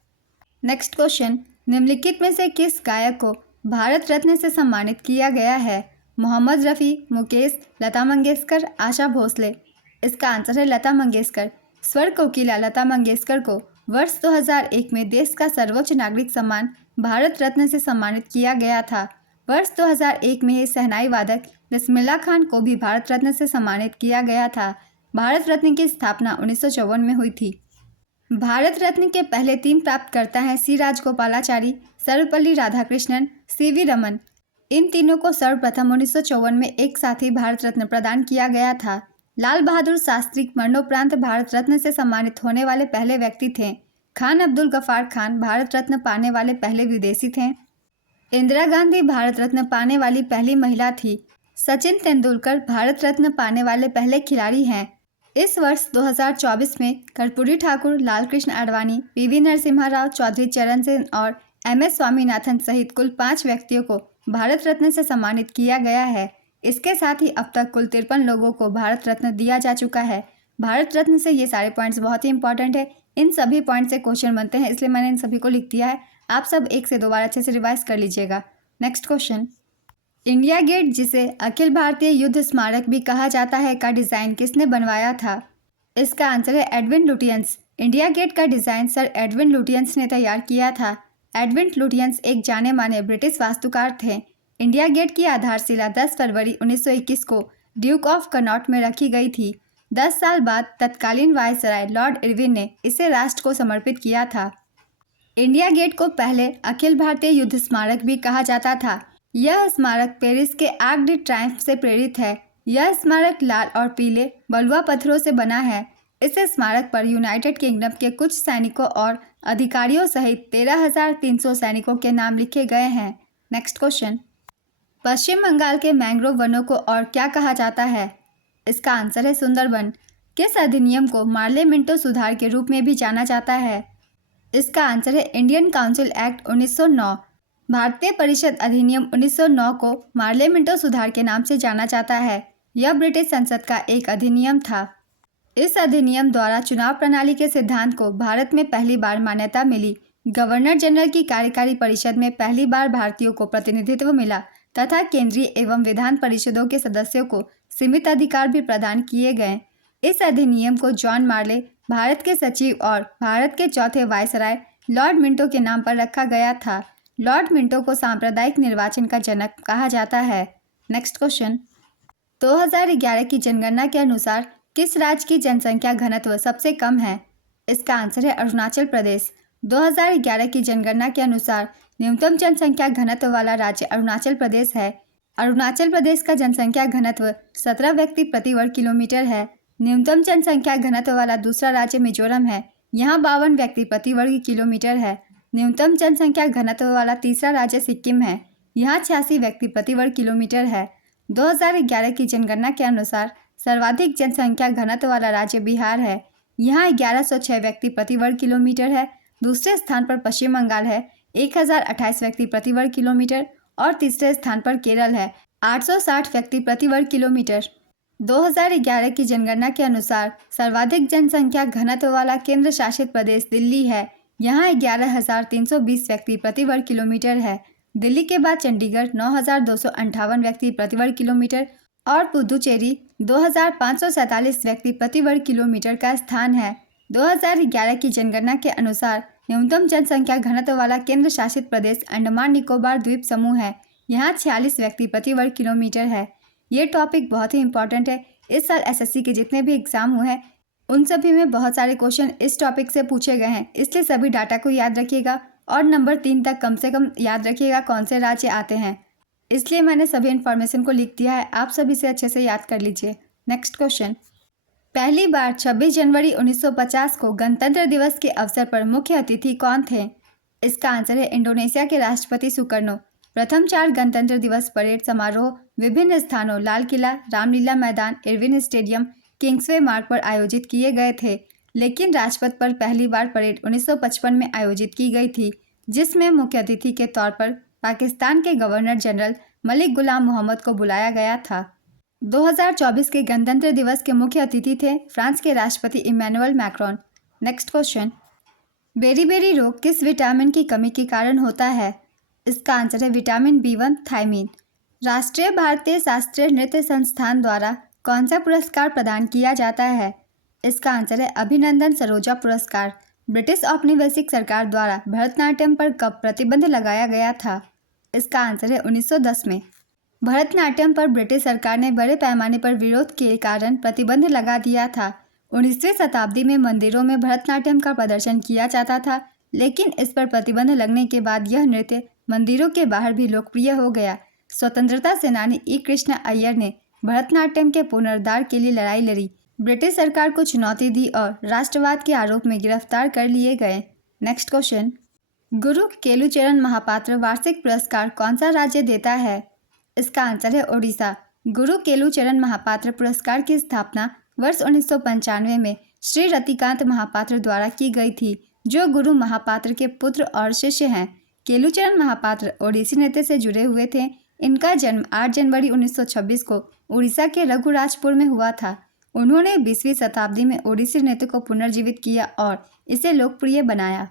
नेक्स्ट क्वेश्चन, निम्नलिखित में से किस गायक को भारत रत्न से सम्मानित किया गया है? मोहम्मद रफ़ी, मुकेश, लता मंगेशकर, आशा भोसले। इसका आंसर है लता मंगेशकर। स्वर कोकिला लता मंगेशकर को वर्ष 2001 में देश का सर्वोच्च नागरिक सम्मान भारत रत्न से सम्मानित किया गया था। वर्ष 2001 में ही शहनाई वादक बिस्मिल्लाह खान को भी भारत रत्न से सम्मानित किया गया था। भारत रत्न की स्थापना 1954 में हुई थी। भारत रत्न के पहले 3 प्राप्तकर्ता हैं सी राजगोपालाचारी, सर्वपल्ली राधाकृष्णन, सीवी रमन। इन तीनों को सर्वप्रथम 1954 में एक साथ ही भारत रत्न प्रदान किया गया था। लाल बहादुर शास्त्री मरणोपरांत भारत रत्न से सम्मानित होने वाले पहले व्यक्ति थे। खान अब्दुल गफार खान भारत रत्न पाने वाले पहले विदेशी थे। इंदिरा गांधी भारत रत्न पाने वाली पहली महिला थी। सचिन तेंदुलकर भारत रत्न पाने वाले पहले खिलाड़ी हैं। इस वर्ष 2024 में कर्पूरी ठाकुर, लालकृष्ण आडवाणी, पीवी नरसिम्हा राव, चौधरी चरण सिंह और एमएस स्वामीनाथन सहित कुल 5 व्यक्तियों को भारत रत्न से सम्मानित किया गया है। इसके साथ ही अब तक कुल 53 लोगों को भारत रत्न दिया जा चुका है। भारत रत्न से ये सारे पॉइंट्स बहुत ही इंपॉर्टेंट है। इन सभी पॉइंट से क्वेश्चन बनते हैं, इसलिए मैंने इन सभी को लिख दिया है। आप सब 1 से 2 बार अच्छे से रिवाइज कर लीजिएगा। नेक्स्ट क्वेश्चन, इंडिया गेट, जिसे अखिल भारतीय युद्ध स्मारक भी कहा जाता है, का डिज़ाइन किसने बनवाया था? इसका आंसर है एडविन लुटियंस। इंडिया गेट का डिज़ाइन सर एडविन लुटियंस ने तैयार किया था। एडविन लुटियंस एक जाने माने ब्रिटिश वास्तुकार थे। इंडिया गेट की आधारशिला 10 फरवरी 1921 को ड्यूक ऑफ कनॉट में रखी गई थी। 10 साल बाद तत्कालीन वायसराय लॉर्ड इरविन ने इसे राष्ट्र को समर्पित किया था। इंडिया गेट को पहले अखिल भारतीय युद्ध स्मारक भी कहा जाता था। यह स्मारक पेरिस के आर्क डी ट्रायम्फ से प्रेरित है। यह स्मारक लाल और पीले बलुआ पत्थरों से बना है। इस स्मारक पर यूनाइटेड किंगडम के कुछ सैनिकों और अधिकारियों सहित 13,300 सैनिकों के नाम लिखे गए हैं। नेक्स्ट क्वेश्चन, पश्चिम बंगाल के मैंग्रोव वनों को और क्या कहा जाता है? इसका आंसर है सुंदरबन। किस अधिनियम को मार्ले मिंटो सुधार के रूप में भी जाना जाता है? इसका आंसर है इंडियन काउंसिल एक्ट 1909। भारतीय परिषद अधिनियम 1909 को मार्ले मिंटो सुधार के नाम से जाना जाता है। यह ब्रिटिश संसद का एक अधिनियम था। इस अधिनियम द्वारा चुनाव प्रणाली के सिद्धांत को भारत में पहली बार मान्यता मिली। गवर्नर जनरल की कार्यकारी परिषद में पहली बार भारतीयों को प्रतिनिधित्व मिला तथा केंद्रीय एवं विधान परिषदों के सदस्यों को सीमित अधिकार भी प्रदान किए गए। इस अधिनियम को जॉन मार्ले, भारत के सचिव और भारत के चौथे वायसराय लॉर्ड मिंटो के नाम पर रखा गया था। लॉर्ड मिंटो को सांप्रदायिक निर्वाचन का जनक कहा जाता है। नेक्स्ट क्वेश्चन, 2011 की जनगणना के अनुसार किस राज्य की जनसंख्या घनत्व सबसे कम है? इसका आंसर है अरुणाचल प्रदेश। 2011 की जनगणना के अनुसार न्यूनतम जनसंख्या घनत्व वाला राज्य अरुणाचल प्रदेश है। अरुणाचल प्रदेश का जनसंख्या घनत्व 17 व्यक्ति प्रति वर्ग किलोमीटर है। न्यूनतम जनसंख्या घनत्व वाला दूसरा राज्य मिजोरम है। यहाँ 52 व्यक्ति प्रति वर्ग किलोमीटर है। न्यूनतम जनसंख्या घनत्व वाला तीसरा राज्य सिक्किम है। यहाँ 86 व्यक्ति प्रति वर्ग किलोमीटर है। 2011 की जनगणना के अनुसार सर्वाधिक जनसंख्या घनत्व वाला राज्य बिहार है। यहाँ 1106 व्यक्ति प्रति वर्ग किलोमीटर है। दूसरे स्थान पर पश्चिम बंगाल है, 1028 व्यक्ति प्रति वर्ग किलोमीटर और तीसरे स्थान पर केरल है, 860 व्यक्ति प्रति वर्ग किलोमीटर। 2011 की जनगणना के अनुसार सर्वाधिक जनसंख्या घनत्व वाला केंद्र शासित प्रदेश दिल्ली है। यहाँ 11,320 व्यक्ति प्रति वर्ग किलोमीटर है। दिल्ली के बाद चंडीगढ़ 9,258 व्यक्ति प्रति वर्ग किलोमीटर और पुदुचेरी 2,547 व्यक्ति प्रति वर्ग किलोमीटर का स्थान है। 2011 की जनगणना के अनुसार न्यूनतम जनसंख्या घनत्व वाला केंद्र शासित प्रदेश अंडमान निकोबार द्वीप समूह है। यहाँ 46 व्यक्ति प्रति वर्ग किलोमीटर है। ये टॉपिक बहुत ही इंपॉर्टेंट है। इस साल एसएससी के जितने भी एग्जाम हुए हैं उन सभी में बहुत सारे क्वेश्चन इस टॉपिक से पूछे गए हैं, इसलिए सभी डाटा को याद रखिएगा और नंबर 3 तक कम से कम याद रखिएगा कौन से राज्य आते हैं। इसलिए मैंने सभी इन्फॉर्मेशन को लिख दिया है, आप सभी से अच्छे से याद कर लीजिए। नेक्स्ट क्वेश्चन, पहली बार 26 जनवरी 1950 को गणतंत्र दिवस के अवसर पर मुख्य अतिथि कौन थे? इसका आंसर है इंडोनेशिया के राष्ट्रपति सुकर्नो। प्रथम 4 गणतंत्र दिवस परेड समारोह विभिन्न स्थानों लाल किला, रामलीला मैदान, इरविन स्टेडियम, किंग्सवे मार्ग पर आयोजित किए गए थे, लेकिन राजपथ पर पहली बार परेड 1955 में आयोजित की गई थी, जिसमें मुख्य अतिथि के तौर पर पाकिस्तान के गवर्नर जनरल मलिक गुलाम मोहम्मद को बुलाया गया था। 2024 के गणतंत्र दिवस के मुख्य अतिथि थे फ्रांस के राष्ट्रपति Emmanuel Macron. Next question, beriberi रोग किस विटामिन की कमी के कारण होता है? इसका आंसर है विटामिन B1 थायमीन। राष्ट्रीय भारतीय शास्त्रीय नृत्य संस्थान द्वारा कौन सा पुरस्कार प्रदान किया जाता है? इसका आंसर है अभिनंदन सरोजा पुरस्कार। ब्रिटिश औपनिवेशिक सरकार द्वारा भरतनाट्यम पर कब प्रतिबंध लगाया गया था? इसका आंसर है 1910 में। भरतनाट्यम पर ब्रिटिश सरकार ने बड़े पैमाने पर विरोध के कारण प्रतिबंध लगा दिया था। 19वीं शताब्दी में मंदिरों में भरतनाट्यम का प्रदर्शन किया जाता था, लेकिन इस पर प्रतिबंध लगने के बाद यह नृत्य मंदिरों के बाहर भी लोकप्रिय हो गया। स्वतंत्रता सेनानी ई कृष्ण अय्यर ने भरतनाट्यम के पुनरुद्धार के लिए लड़ाई लड़ी। ब्रिटिश सरकार को चुनौती दी और राष्ट्रवाद के आरोप में गिरफ्तार कर लिए गए। नेक्स्ट क्वेश्चन, गुरु केलुचरण महापात्र वार्षिक पुरस्कार कौन सा राज्य देता है? इसका आंसर है ओडिशा। गुरु केलुचरण महापात्र पुरस्कार की स्थापना वर्ष 1995 में श्री रतिकांत महापात्र द्वारा की गई थी, जो गुरु महापात्र के पुत्र और शिष्य हैं। केलुचरण महापात्र ओडिसी नृत्य से जुड़े हुए थे। इनका जन्म 8 जनवरी 1926 को उड़ीसा के रघुराजपुर में हुआ था। उन्होंने 20वीं शताब्दी में ओडिसी नृत्य को पुनर्जीवित किया और इसे लोकप्रिय बनाया।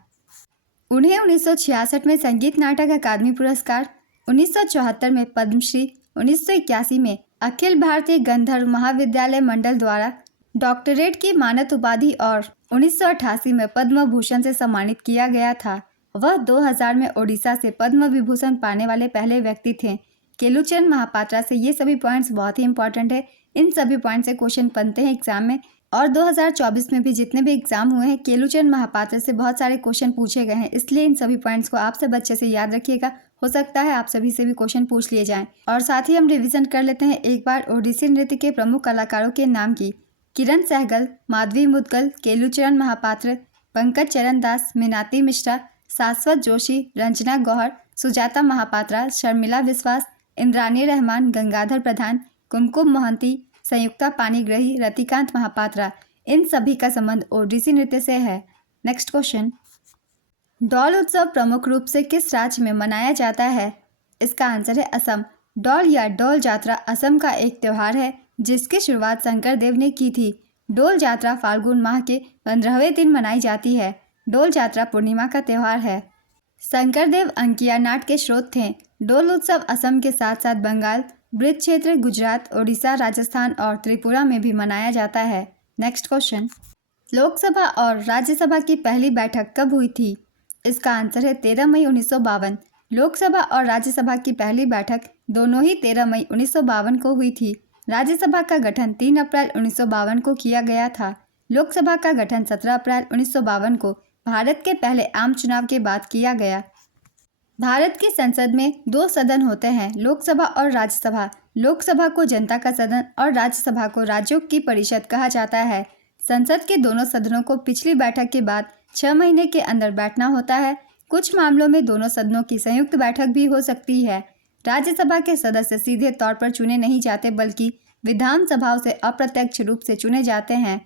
उन्हें 1966 में संगीत नाटक अकादमी पुरस्कार, 1974 में पद्मश्री, 1981 में अखिल भारतीय गंधर्व महाविद्यालय मंडल द्वारा डॉक्टरेट की मानद उपाधि और 1988 में पद्म भूषण से सम्मानित किया गया था। वह 2000 में ओडिशा से पद्म विभूषण पाने वाले पहले व्यक्ति थे। केलुचरण महापात्रा से ये सभी पॉइंट्स बहुत ही इंपॉर्टेंट है। इन सभी पॉइंट से क्वेश्चन बनते हैं एग्जाम में, और 2024 में भी जितने भी एग्जाम हुए हैं केलुचरण महापात्र से बहुत सारे क्वेश्चन पूछे गए हैं। इसलिए इन सभी पॉइंट्स को आप सब अच्छे से याद रखिएगा। हो सकता है आप सभी से भी क्वेश्चन पूछ लिए जाएं। और साथ ही हम रिवीजन कर लेते हैं एक बार ओडिसी नृत्य के प्रमुख कलाकारों के नाम की। किरण सहगल, माधवी मुदगल, केलुचरण महापात्र, पंकज चरण दास, मीनाती मिश्रा, शाश्वत जोशी, रंजना गौहर, सुजाता महापात्रा, शर्मिला विश्वास, इंद्रानी रहमान, गंगाधर प्रधान, कुमकुम मोहंती, संयुक्ता पानीग्रही, रतिकांत महापात्रा, इन सभी का संबंध ओडिसी नृत्य से है। नेक्स्ट क्वेश्चन, डॉल उत्सव प्रमुख रूप से किस राज्य में मनाया जाता है? इसका आंसर है असम। डॉल या डोल जात्रा असम का एक त्यौहार है जिसकी शुरुआत शंकर देव ने की थी। डोल जात्रा फाल्गुन माह के 15वें दिन मनाई जाती है। डोल जात्रा पूर्णिमा का त्यौहार है। शंकर देव अंकिया नाट के स्रोत थे। डोल उत्सव असम के साथ साथ बंगाल, ब्रज क्षेत्र, गुजरात, ओडिशा, राजस्थान और त्रिपुरा में भी मनाया जाता है। नेक्स्ट क्वेश्चन, लोकसभा और राज्यसभा की पहली बैठक कब हुई थी? इसका आंसर है 13 मई 1952। लोकसभा और राज्यसभा की पहली बैठक दोनों ही 13 मई 1952 को हुई थी। राज्यसभा का गठन 3 अप्रैल 1952 को किया गया था। लोकसभा का गठन 17 अप्रैल 1952 को भारत के पहले आम चुनाव के बाद किया गया। भारत की संसद में 2 सदन होते हैं, लोकसभा और राज्यसभा। लोकसभा को जनता का सदन और राज्यसभा को राज्यों की परिषद कहा जाता है। संसद के दोनों सदनों को पिछली बैठक के बाद 6 महीने के अंदर बैठना होता है। कुछ मामलों में दोनों सदनों की संयुक्त बैठक भी हो सकती है। राज्यसभा के सदस्य सीधे तौर पर चुने नहीं जाते बल्कि विधानसभाओं से अप्रत्यक्ष रूप से चुने जाते हैं।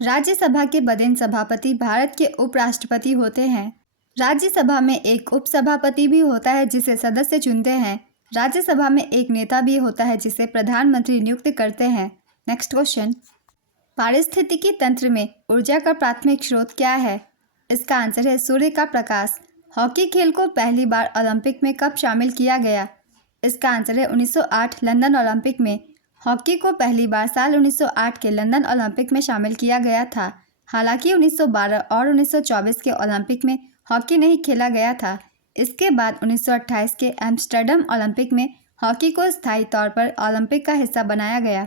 राज्यसभा के बदेन सभापति भारत के उपराष्ट्रपति होते हैं। राज्यसभा में एक उपसभापति भी होता है जिसे सदस्य चुनते हैं। राज्यसभा में एक नेता भी होता है जिसे प्रधानमंत्री नियुक्त करते हैं। नेक्स्ट क्वेश्चन, पारिस्थितिकी तंत्र में ऊर्जा का प्राथमिक स्रोत क्या है? इसका आंसर है सूर्य का प्रकाश। हॉकी खेल को पहली बार ओलंपिक में कब शामिल किया गया? इसका आंसर है 1908 लंदन ओलंपिक में। हॉकी को पहली बार साल 1908 के लंदन ओलंपिक में शामिल किया गया था। हालांकि 1912 और 1924 के ओलंपिक में हॉकी नहीं खेला गया था। इसके बाद 1928 के एम्स्टर्डम ओलंपिक में हॉकी को स्थायी तौर पर ओलंपिक का हिस्सा बनाया गया।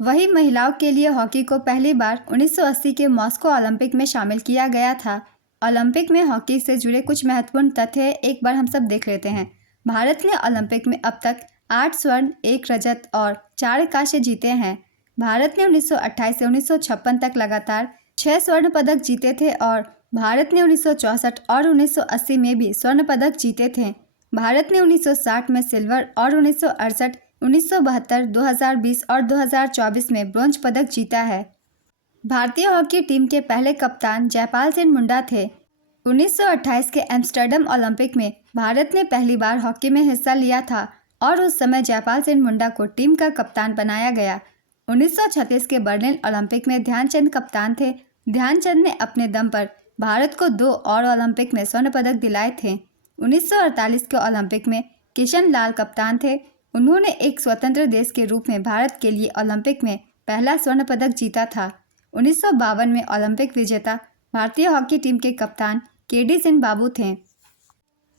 वहीं महिलाओं के लिए हॉकी को पहली बार 1980 के मॉस्को ओलंपिक में शामिल किया गया था। ओलंपिक में हॉकी से जुड़े कुछ महत्वपूर्ण तथ्य एक बार हम सब देख लेते हैं। भारत ने ओलंपिक में अब तक 8 स्वर्ण, 1 रजत और 4 कांस्य जीते हैं। भारत ने 1928 से 1956 तक लगातार 6 स्वर्ण पदक जीते थे और भारत ने 1964 और 1980 में भी स्वर्ण पदक जीते थे। भारत ने 1960 में सिल्वर और 1968, 1972, 2020 और 2024 में ब्रॉन्ज पदक जीता है। भारतीय हॉकी टीम के पहले कप्तान जयपाल सिंह मुंडा थे। 1928 के एम्स्टर्डम ओलंपिक में भारत ने पहली बार हॉकी में हिस्सा लिया था और उस समय जयपाल सिंह मुंडा को टीम का कप्तान बनाया गया। 1936 के बर्लिन ओलंपिक में ध्यानचंद कप्तान थे। ध्यानचंद ने अपने दम पर भारत को 2 और ओलंपिक में स्वर्ण पदक दिलाए थे। 1948 के ओलंपिक में किशन लाल कप्तान थे। उन्होंने एक स्वतंत्र देश के रूप में भारत के लिए ओलंपिक में पहला स्वर्ण पदक जीता था। 1952 में ओलंपिक विजेता भारतीय हॉकी टीम के कप्तान केडी सिंह बाबू थे।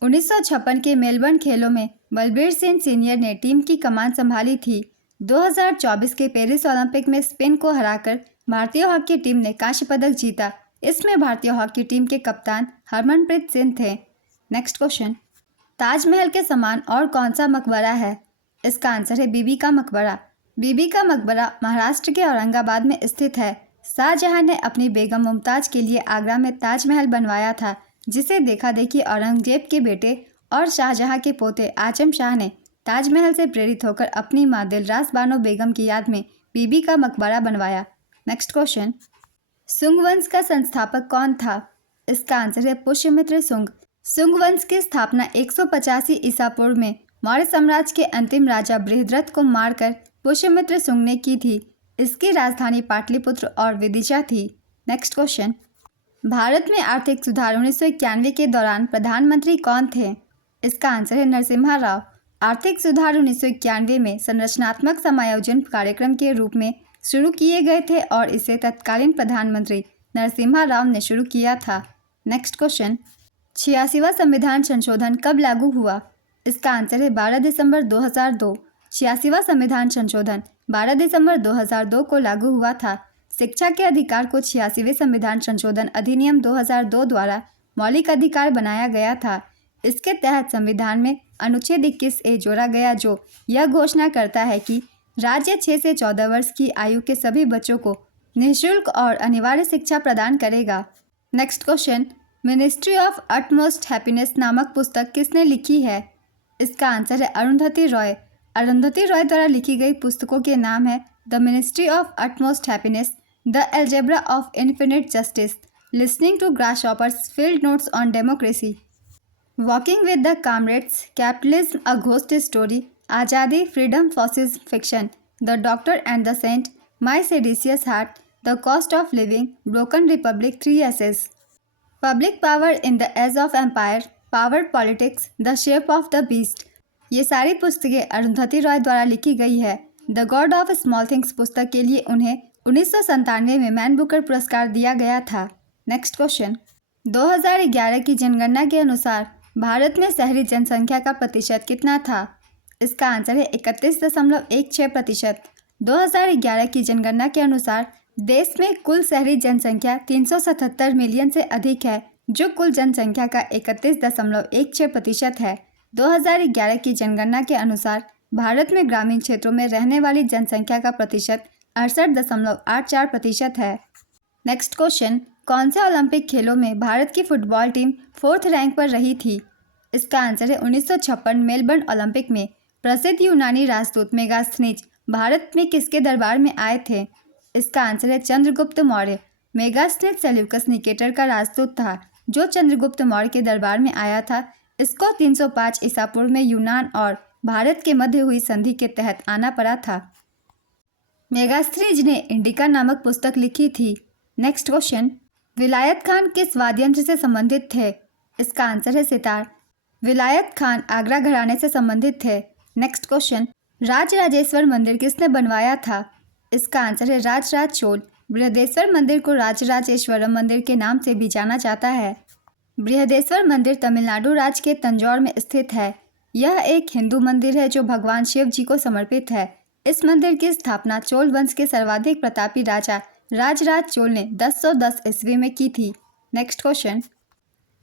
1956 के मेलबर्न खेलों में बलबीर सिंह सीनियर ने टीम की कमान संभाली थी। 2024 के पेरिस ओलंपिक में स्पेन को हराकर भारतीय हॉकी टीम ने कांस्य पदक जीता। इसमें भारतीय हॉकी टीम के कप्तान हरमनप्रीत सिंह थे। नेक्स्ट क्वेश्चन, ताजमहल के समान और कौन सा मकबरा है? इसका आंसर है बीबी का मकबरा। बीबी का मकबरा महाराष्ट्र के औरंगाबाद में स्थित है। शाहजहां ने अपनी बेगम मुमताज के लिए आगरा में ताजमहल बनवाया था, जिसे देखा देखी औरंगजेब के बेटे और शाहजहां के पोते आजम शाह ने ताजमहल से प्रेरित होकर अपनी मां दिलरास बानो बेगम की याद में बीबी का मकबरा बनवाया। नेक्स्ट क्वेश्चन, सुंग वंश का संस्थापक कौन था? इसका आंसर है पुष्यमित्र सुंग। सुंग वंश की स्थापना 185 ईसा पूर्व में मौर्य साम्राज्य के अंतिम राजा बृहद्रथ को मारकर पुष्यमित्र सुंग ने की थी। इसकी राजधानी पाटलिपुत्र और विदिशा थी। नेक्स्ट क्वेश्चन, भारत में आर्थिक सुधार 1991 के दौरान प्रधानमंत्री कौन थे? इसका आंसर है नरसिम्हा राव। आर्थिक सुधार 1991 में संरचनात्मक समायोजन कार्यक्रम के रूप में शुरू किए गए थे और इसे तत्कालीन प्रधानमंत्री नरसिम्हा राव ने शुरू किया था। नेक्स्ट क्वेश्चन, 86वां संविधान संशोधन कब लागू हुआ? इसका आंसर है 12 दिसंबर 2002। 86वां संविधान संशोधन 12 दिसंबर 2002 को लागू हुआ था। शिक्षा के अधिकार को 86वें संविधान संशोधन अधिनियम 2002 द्वारा मौलिक अधिकार बनाया गया था। इसके तहत संविधान में अनुच्छेद 21A जोड़ा गया, जो यह घोषणा करता है कि राज्य 6 से 14 वर्ष की आयु के सभी बच्चों को निःशुल्क और अनिवार्य शिक्षा प्रदान करेगा। Next question, ministry of utmost happiness नामक पुस्तक किसने लिखी है? इसका आंसर है अरुंधति रॉय। अरुंधति रॉय द्वारा लिखी गई पुस्तकों के नाम है the ministry of utmost happiness, the algebra of infinite justice, listening to grasshoppers, field notes on democracy, walking with the comrades, capitalism a ghost story, Azadi, freedom, fascism, fiction, the doctor and the saint, my seditious heart, the cost of living, broken republic, 3 essays, public power in the age of empire, power politics, the shape of the beast. ये सारी पुस्तकें अरुंधति रॉय द्वारा लिखी गई है। The God of small things पुस्तक के लिए उन्हें 1997 में मैन बुकर पुरस्कार दिया गया था। नेक्स्ट क्वेश्चन, 2011 की जनगणना के अनुसार भारत में शहरी जनसंख्या का प्रतिशत कितना था? इसका आंसर है 31.16%। 2011 की जनगणना के अनुसार देश में कुल शहरी जनसंख्या 377 मिलियन से अधिक है, जो कुल जनसंख्या का 31.16% है। 2011 की जनगणना के अनुसार भारत में ग्रामीण क्षेत्रों में रहने वाली जनसंख्या का प्रतिशत 68.84% है। नेक्स्ट क्वेश्चन, कौन से ओलंपिक खेलों में भारत की फुटबॉल टीम 4th रैंक पर रही थी? इसका आंसर है 1956 मेलबर्न ओलंपिक में। प्रसिद्ध यूनानी राजदूत मेगास्थनीज भारत में किसके दरबार में आए थे? इसका आंसर है Chandragupta Maurya. Megasthenes Seleucus Nicator का राजदूत था, जो चंद्रगुप्त मौर्य के दरबार में आया था। इसको 305 ईसा पूर्व में यूनान और भारत के मध्य हुई संधि के तहत आना पड़ा था। मेगास्थनीज ने इंडिका नामक पुस्तक लिखी थी। नेक्स्ट क्वेश्चन, विलायत खान किस वाद्ययंत्र से संबंधित थे? इसका आंसर है सितार। विलायत खान आगरा घराने से संबंधित थे। नेक्स्ट क्वेश्चन, राजराजेश्वर मंदिर किसने बनवाया था? इसका आंसर है राजराज चोल। बृहदेश्वर मंदिर को राजराजेश्वरम मंदिर के नाम से भी जाना जाता है। बृहदेश्वर मंदिर तमिलनाडु राज्य के तंजौर में स्थित है। यह एक हिंदू मंदिर है जो भगवान शिव जी को समर्पित है। इस मंदिर की स्थापना चोल वंश के सर्वाधिक प्रतापी राजा राजराज चोल ने 1010 ईस्वी में की थी। नेक्स्ट क्वेश्चन,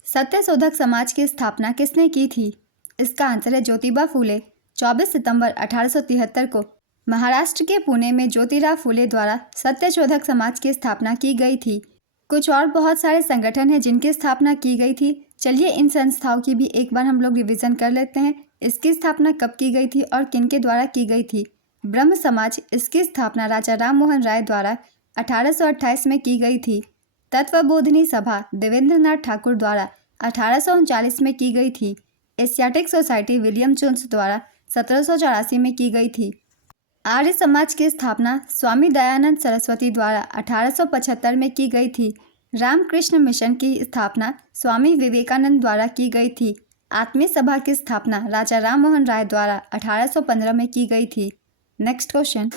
सत्यशोधक समाज की स्थापना किसने की थी? इसका आंसर है ज्योतिबा फूले। 24 सितंबर 1873 को महाराष्ट्र के पुणे में ज्योतिराव फूले द्वारा सत्यशोधक समाज की स्थापना की गई थी। कुछ और बहुत सारे संगठन हैं जिनकी स्थापना की गई थी। चलिए इन संस्थाओं की भी एक बार हम लोग रिवीजन कर लेते हैं। इसकी स्थापना कब की गई थी और किन के द्वारा की गई थी? ब्रह्म समाज, इसकी स्थापना राजा राम मोहन राय द्वारा 1828 में की गई थी। तत्वबोधिनी सभा देवेंद्रनाथ ठाकुर द्वारा 1839 में की गई थी। एशियाटिक सोसाइटी विलियम जोन्स द्वारा 1784 में की गई थी। आर्य समाज की स्थापना स्वामी दयानंद सरस्वती द्वारा 1875 में की गई थी। रामकृष्ण मिशन की स्थापना स्वामी विवेकानंद द्वारा की गई थी। आत्मीय सभा की स्थापना राजा राम मोहन राय द्वारा 1815 में की गई थी। नेक्स्ट क्वेश्चन,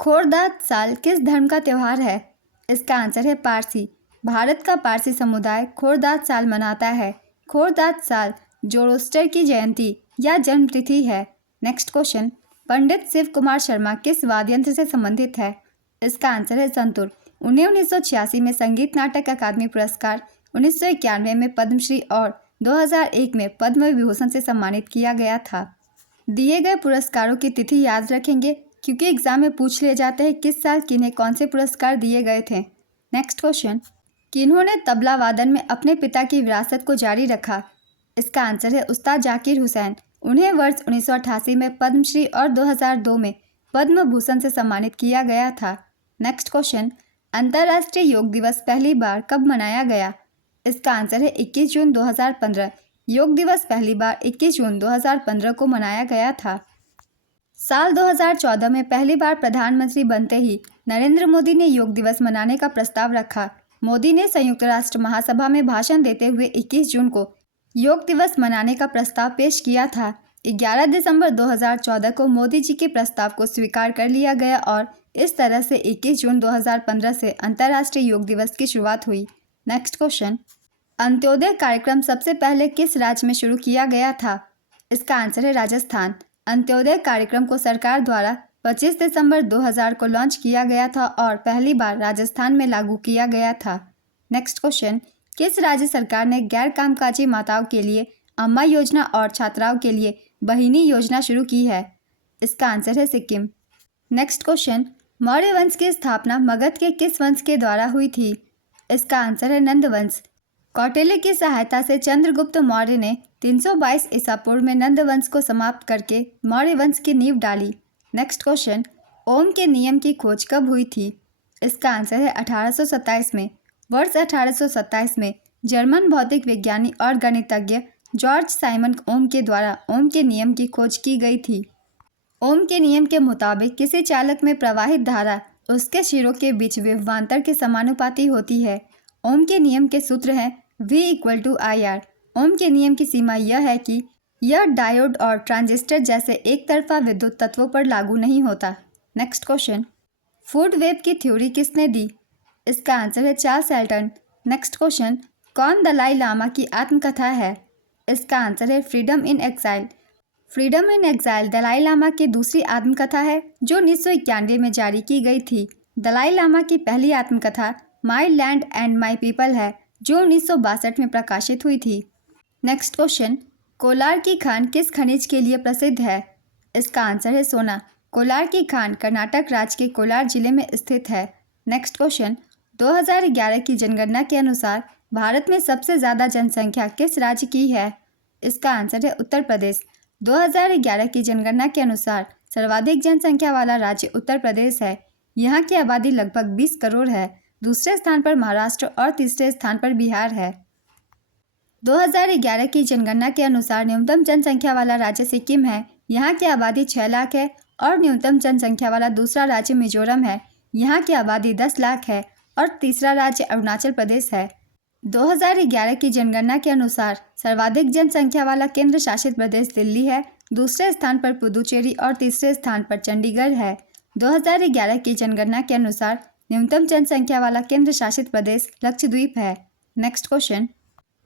खोरदाद साल किस धर्म का त्यौहार है? इसका आंसर है पारसी। भारत का पारसी समुदाय खोरदाद साल मनाता है। खोरदाद साल जोरोस्टर की जयंती या जन्मतिथि है। नेक्स्ट क्वेश्चन, पंडित शिव कुमार शर्मा किस वाद्ययंत्र से संबंधित है? इसका आंसर है संतूर। उन्हें 1986 में संगीत नाटक अकादमी पुरस्कार, 1991 में पद्मश्री और 2001 में पद्म विभूषण से सम्मानित किया गया था। दिए गए पुरस्कारों की तिथि याद रखेंगे क्योंकि एग्जाम में पूछ लिए जाते हैं किस साल किन्हें कौन से पुरस्कार दिए गए थे। नेक्स्ट क्वेश्चन, किन्होंने तबला वादन में अपने पिता की विरासत को जारी रखा? इसका आंसर है उस्ताद जाकिर हुसैन। उन्हें वर्ष 1988 में पद्मश्री और 2002 में पद्म भूषण से सम्मानित किया गया था। नेक्स्ट क्वेश्चन, अंतर्राष्ट्रीय योग दिवस पहली बार कब मनाया गया? इसका आंसर है 21 जून 2015। योग दिवस पहली बार 21 जून 2015 को मनाया गया था। साल 2014 में पहली बार प्रधानमंत्री बनते ही नरेंद्र मोदी ने योग दिवस मनाने का प्रस्ताव रखा। मोदी ने संयुक्त राष्ट्र महासभा में भाषण देते हुए 21 जून को योग दिवस मनाने का प्रस्ताव पेश किया था। 11 दिसंबर 2014 को मोदी जी के प्रस्ताव को स्वीकार कर लिया गया और इस तरह से 21 जून 2015 से अंतर्राष्ट्रीय योग दिवस की शुरुआत हुई। नेक्स्ट क्वेश्चन, अंत्योदय कार्यक्रम सबसे पहले किस राज्य में शुरू किया गया था? इसका आंसर है राजस्थान। अंत्योदय कार्यक्रम को सरकार द्वारा 25 दिसंबर 2000 को लॉन्च किया गया था और पहली बार राजस्थान में लागू किया गया था। नेक्स्ट क्वेश्चन, किस राज्य सरकार ने गैर कामकाजी माताओं के लिए अम्मा योजना और छात्राओं के लिए बहिनी योजना शुरू की है? इसका आंसर है सिक्किम। नेक्स्ट क्वेश्चन, मौर्य वंश की स्थापना मगध के किस वंश के द्वारा हुई थी? इसका आंसर है नंद वंश। कौटिल्य की सहायता से चंद्रगुप्त मौर्य ने 322 ईसा पूर्व में नंद वंश को समाप्त करके मौर्य वंश की नींव डाली। नेक्स्ट क्वेश्चन, ओम के नियम की खोज कब हुई थी? इसका आंसर है 1827 में। वर्ष 1827 में जर्मन भौतिक विज्ञानी और गणितज्ञ जॉर्ज साइमन ओम के द्वारा ओम के नियम की खोज की गई थी। ओम के नियम के मुताबिक किसी चालक में प्रवाहित धारा उसके शिरों के बीच विभवांतर के समानुपाती होती है। ओम के नियम के सूत्र हैं V = IR। ओम के नियम की सीमा यह है कि यह डायोड और ट्रांजिस्टर जैसे एक तरफा विद्युत तत्वों पर लागू नहीं होता। नेक्स्ट क्वेश्चन, फूड वेब की थ्योरी किसने दी? इसका आंसर है चार्ल्स एल्टन। नेक्स्ट क्वेश्चन, कौन दलाई लामा की आत्मकथा है? इसका आंसर है freedom in exile. Freedom in exile Dalai Lama की दूसरी आत्मकथा है जो 1991 में जारी की गई थी। दलाई लामा की पहली आत्मकथा माई लैंड एंड माई पीपल है जो 1962 में प्रकाशित हुई थी। नेक्स्ट क्वेश्चन, कोलार की खान किस खनिज के लिए प्रसिद्ध है? इसका आंसर है सोना। कोलार की खान कर्नाटक राज्य के कोलार जिले में स्थित है। नेक्स्ट क्वेश्चन, 2011 की जनगणना के अनुसार भारत में सबसे ज़्यादा जनसंख्या किस राज्य की है? इसका आंसर है उत्तर प्रदेश। 2011 की जनगणना के अनुसार सर्वाधिक जनसंख्या वाला राज्य उत्तर प्रदेश है। यहाँ की आबादी लगभग 20 करोड़ है। दूसरे स्थान पर महाराष्ट्र और तीसरे स्थान पर बिहार है। 2011 की जनगणना के अनुसार न्यूनतम जनसंख्या वाला राज्य सिक्किम है। यहाँ की आबादी 6 लाख है और न्यूनतम जनसंख्या वाला दूसरा राज्य मिजोरम है। यहाँ की आबादी 10 लाख है और तीसरा राज्य अरुणाचल प्रदेश है। 2011 की जनगणना के अनुसार सर्वाधिक जनसंख्या वाला केंद्र शासित प्रदेश दिल्ली है। दूसरे स्थान पर पुदुचेरी और तीसरे स्थान पर चंडीगढ़ है। 2011 की जनगणना के अनुसार न्यूनतम जनसंख्या वाला केंद्र शासित प्रदेश लक्षद्वीप है। नेक्स्ट क्वेश्चन,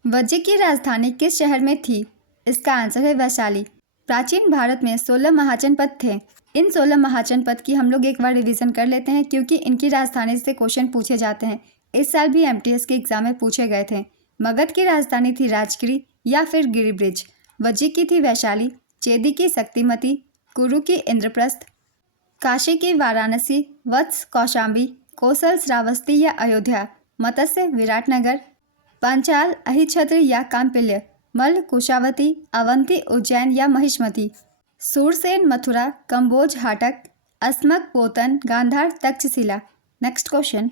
वज्र की राजधानी किस शहर में थी? इसका आंसर है वैशाली। प्राचीन भारत में 16 महाजनपद थे। इन 16 महाजनपद की हम लोग एक बार रिवीजन कर लेते हैं क्योंकि इनकी राजधानी से क्वेश्चन पूछे जाते हैं। इस साल भी MTS के एग्जाम में पूछे गए थे। मगध की राजधानी थी राजगिरी या फिर गिरिब्रिज। वज्र की थी वैशाली, चेदी की शक्तिमती, कुरु की इंद्रप्रस्थ, काशी की वाराणसी, वत्स कौशाम्बी, कौशल श्रावस्ती या अयोध्या, मत्स्य विराटनगर, पांचाल अहिछत्र या काम्पिल्य, मल्ल कुशावती, अवंती उज्जैन या महिष्मती, सूरसेन मथुरा, कंबोज हाटक, अस्मक पोतन, गांधार तक्षशिला। नेक्स्ट क्वेश्चन,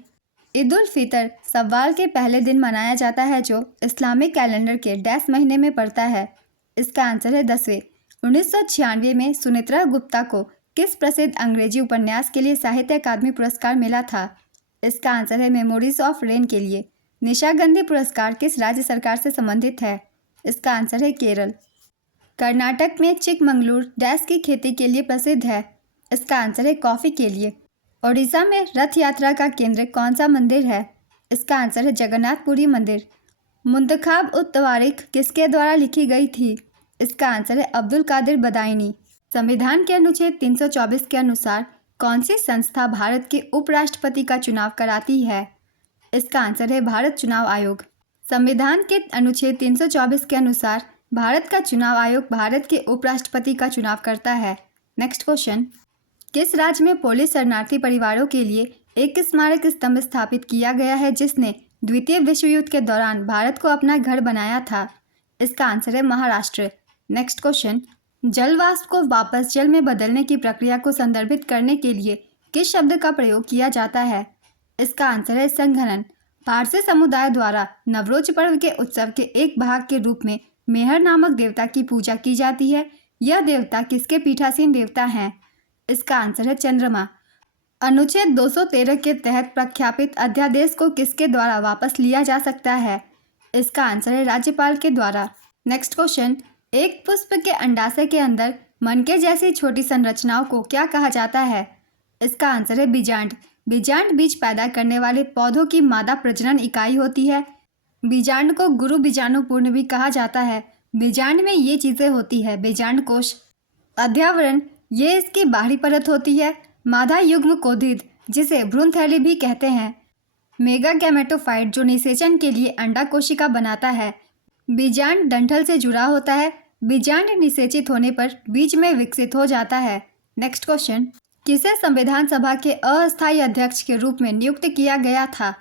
ईद उल फितर सव्वाल के पहले दिन मनाया जाता है जो इस्लामिक कैलेंडर के डैश महीने में पड़ता है? इसका आंसर है 10वें। 1996 में सुनेत्रा गुप्ता को किस प्रसिद्ध अंग्रेजी उपन्यास के लिए साहित्य अकादमी पुरस्कार मिला था? इसका आंसर है मेमोरीज ऑफ रेन के लिए। निशागंधी पुरस्कार किस राज्य सरकार से संबंधित है? इसका आंसर है केरल। कर्नाटक में चिकमंगलूर डैश की खेती के लिए प्रसिद्ध है? इसका आंसर है कॉफ़ी के लिए। ओडिशा में रथ यात्रा का केंद्र कौन सा मंदिर है? इसका आंसर है जगन्नाथपुरी मंदिर। मुंतखाब उत तवारीख किसके द्वारा लिखी गई थी? इसका आंसर है अब्दुल कादिर बदायूनी। संविधान के अनुच्छेद 324 के अनुसार कौन सी संस्था भारत के उपराष्ट्रपति का चुनाव कराती है? इसका आंसर है भारत चुनाव आयोग। संविधान के अनुच्छेद 324 के अनुसार भारत का चुनाव आयोग भारत के उपराष्ट्रपति का चुनाव करता है। नेक्स्ट क्वेश्चन, किस राज्य में पुलिस शरणार्थी परिवारों के लिए एक स्मारक स्तंभ स्थापित किया गया है जिसने द्वितीय विश्व युद्ध के दौरान भारत को अपना घर बनाया था? इसका आंसर है महाराष्ट्र। नेक्स्ट क्वेश्चन, जल वाष्प को वापस जल में बदलने की प्रक्रिया को संदर्भित करने के लिए किस शब्द का प्रयोग किया जाता है? इसका आंसर है संघनन। पारसी समुदाय द्वारा नवरोज पर्व के उत्सव के एक भाग के रूप में मेहर नामक देवता की पूजा की जाती है। यह देवता किसके पीठासीन देवता हैं? इसका आंसर है चंद्रमा। अनुच्छेद 213 के तहत प्रख्यापित अध्यादेश को किसके द्वारा वापस लिया जा सकता है? इसका आंसर है राज्यपाल के द्वारा। नेक्स्ट क्वेश्चन, एक पुष्प के अंडाशय के अंदर मनके जैसी छोटी संरचनाओं को क्या कहा जाता है? इसका आंसर है बीजांड। बीजांड बीज पैदा करने वाले पौधों की मादा प्रजनन इकाई होती है। बीजांड को गुरु बीजाणुपूर्ण भी कहा जाता है। बीजांड में ये चीज़ें होती है: बीजांड कोश, अध्यावरण, ये इसकी बाहरी परत होती है, मादा युग्म कोधिद जिसे भ्रूण थैली भी कहते हैं, मेगा गैमेटोफाइट जो निषेचन के लिए अंडा कोशिका बनाता है, बीजांड डंठल से जुड़ा होता है, बीजांड निषेचित होने पर बीज में विकसित हो जाता है। नेक्स्ट क्वेश्चन, किसे संविधान सभा के अस्थायी अध्यक्ष के रूप में नियुक्त किया गया था?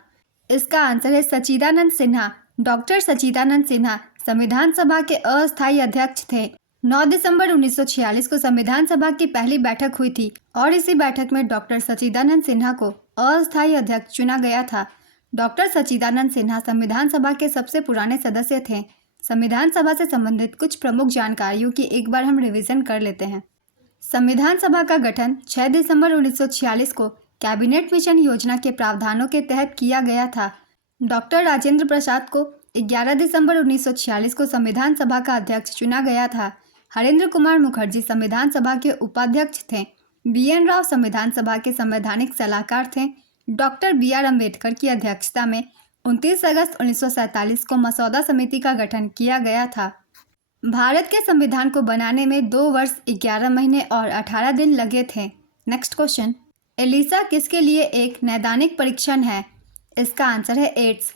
इसका आंसर है सच्चिदानंद सिन्हा। डॉक्टर सच्चिदानंद सिन्हा संविधान सभा के अस्थायी अध्यक्ष थे। 9 दिसंबर 1946 को संविधान सभा की पहली बैठक हुई थी और इसी बैठक में डॉक्टर सच्चिदानंद सिन्हा को अस्थायी अध्यक्ष चुना गया था। डॉक्टर सच्चिदानंद सिन्हा संविधान सभा के सबसे पुराने सदस्य थे। संविधान सभा से संबंधित कुछ प्रमुख जानकारियों की एक बार हम रिवीजन कर लेते हैं। संविधान सभा का गठन 6 दिसंबर 1946 को कैबिनेट मिशन योजना के प्रावधानों के तहत किया गया था। डॉक्टर राजेंद्र प्रसाद को 11 दिसंबर 1946 को संविधान सभा का अध्यक्ष चुना गया था। हरेंद्र कुमार मुखर्जी संविधान सभा के उपाध्यक्ष थे। BN राव संविधान सभा के संवैधानिक सलाहकार थे। डॉक्टर BR अम्बेडकर की अध्यक्षता में 29 अगस्त 1947 को मसौदा समिति का गठन किया गया था। भारत के संविधान को बनाने में 2 वर्ष 11 महीने और 18 दिन लगे थे। नेक्स्ट क्वेश्चन, एलिसा किसके लिए एक नैदानिक परीक्षण है? इसका आंसर है एड्स।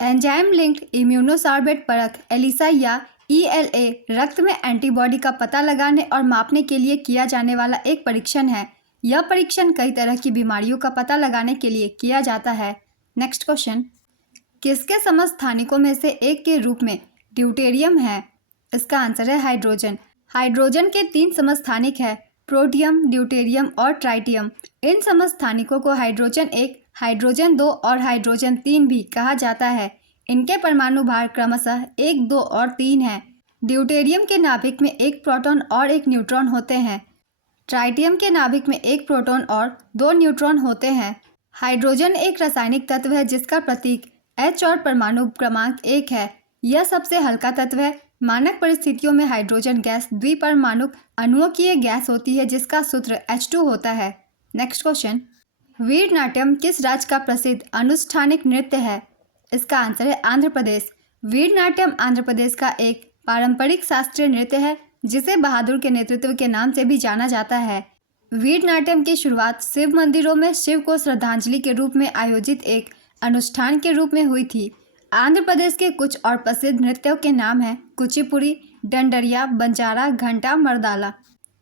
एंजाइम लिंक्ड इम्यूनोसॉर्बेट परख एलिसा या ELA रक्त में एंटीबॉडी का पता लगाने और मापने के लिए किया जाने वाला एक परीक्षण है। यह परीक्षण कई तरह की बीमारियों का पता लगाने के लिए किया जाता है। नेक्स्ट क्वेश्चन, किसके समस्थानिकों में से एक के रूप में ड्यूटेरियम है? इसका आंसर है हाइड्रोजन। हाइड्रोजन के 3 समस्थानिक है: प्रोटियम, ड्यूटेरियम और ट्राइटियम। इन समस्थानिकों को हाइड्रोजन 1, हाइड्रोजन 2 और हाइड्रोजन 3 भी कहा जाता है। इनके परमाणु भार क्रमशः 1, 2 और 3 है। ड्यूटेरियम के नाभिक में 1 प्रोटॉन और 1 न्यूट्रॉन होते हैं। ट्राइटियम के नाभिक में 1 प्रोटॉन और 2 न्यूट्रॉन होते हैं। हाइड्रोजन एक रासायनिक तत्व है जिसका प्रतीक H और परमाणु क्रमांक 1 है। यह सबसे हल्का तत्व है। मानक परिस्थितियों में हाइड्रोजन गैस द्विपरमाणुक अणुओं की एक गैस होती है जिसका सूत्र H2 होता है। नेक्स्ट क्वेश्चन, वीरनाट्यम किस राज्य का प्रसिद्ध अनुष्ठानिक नृत्य है? इसका आंसर है आंध्र प्रदेश। वीरनाट्यम आंध्र प्रदेश का एक पारंपरिक शास्त्रीय नृत्य है जिसे बहादुर के नेतृत्व के नाम से भी जाना जाता है। वीरनाट्यम की शुरुआत शिव मंदिरों में शिव को श्रद्धांजलि के रूप में आयोजित एक अनुष्ठान के रूप में हुई थी। आंध्र प्रदेश के कुछ और प्रसिद्ध नृत्यों के नाम हैं कुचिपुड़ी, डंडरिया, बंजारा, घंटा, मर्दाला।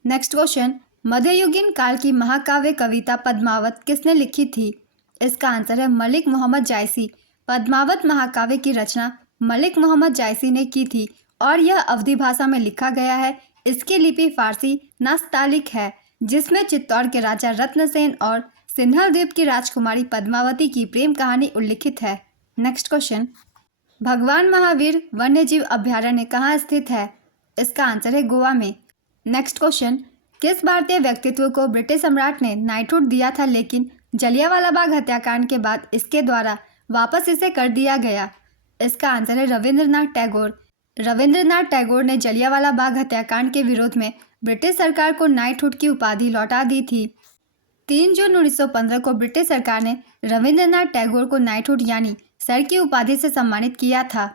नेक्स्ट क्वेश्चन, मध्ययुगीन काल की महाकाव्य कविता पद्मावत किसने लिखी थी? इसका आंसर है मलिक मोहम्मद जायसी। पद्मावत महाकाव्य की रचना मलिक मोहम्मद जायसी ने की थी और यह अवधी भाषा में लिखा गया है। इसकी लिपि फारसी नास्तालिक है जिसमें चित्तौड़ के राजा रत्नसेन और सिन्हल द्वीप की राजकुमारी पद्मावती की प्रेम कहानी उल्लिखित है। नेक्स्ट क्वेश्चन, भगवान महावीर वन्यजीव अभयारण्य कहाँ स्थित है? इसका आंसर है गोवा में। नेक्स्ट क्वेश्चन, किस भारतीय व्यक्तित्व को ब्रिटिश सम्राट ने नाइटहुड दिया था लेकिन जलियांवाला बाग हत्याकांड के बाद इसके द्वारा वापस इसे कर दिया गया? इसका आंसर है रविंद्रनाथ टैगोर। रविंद्रनाथ टैगोर ने जलियांवाला बाग हत्याकांड के विरोध में ब्रिटिश सरकार को नाइटहुड की उपाधि लौटा दी थी। 3 जून 1915 को ब्रिटिश सरकार ने रविंद्रनाथ टैगोर को नाइटहुड यानी सर की उपाधि से सम्मानित किया था।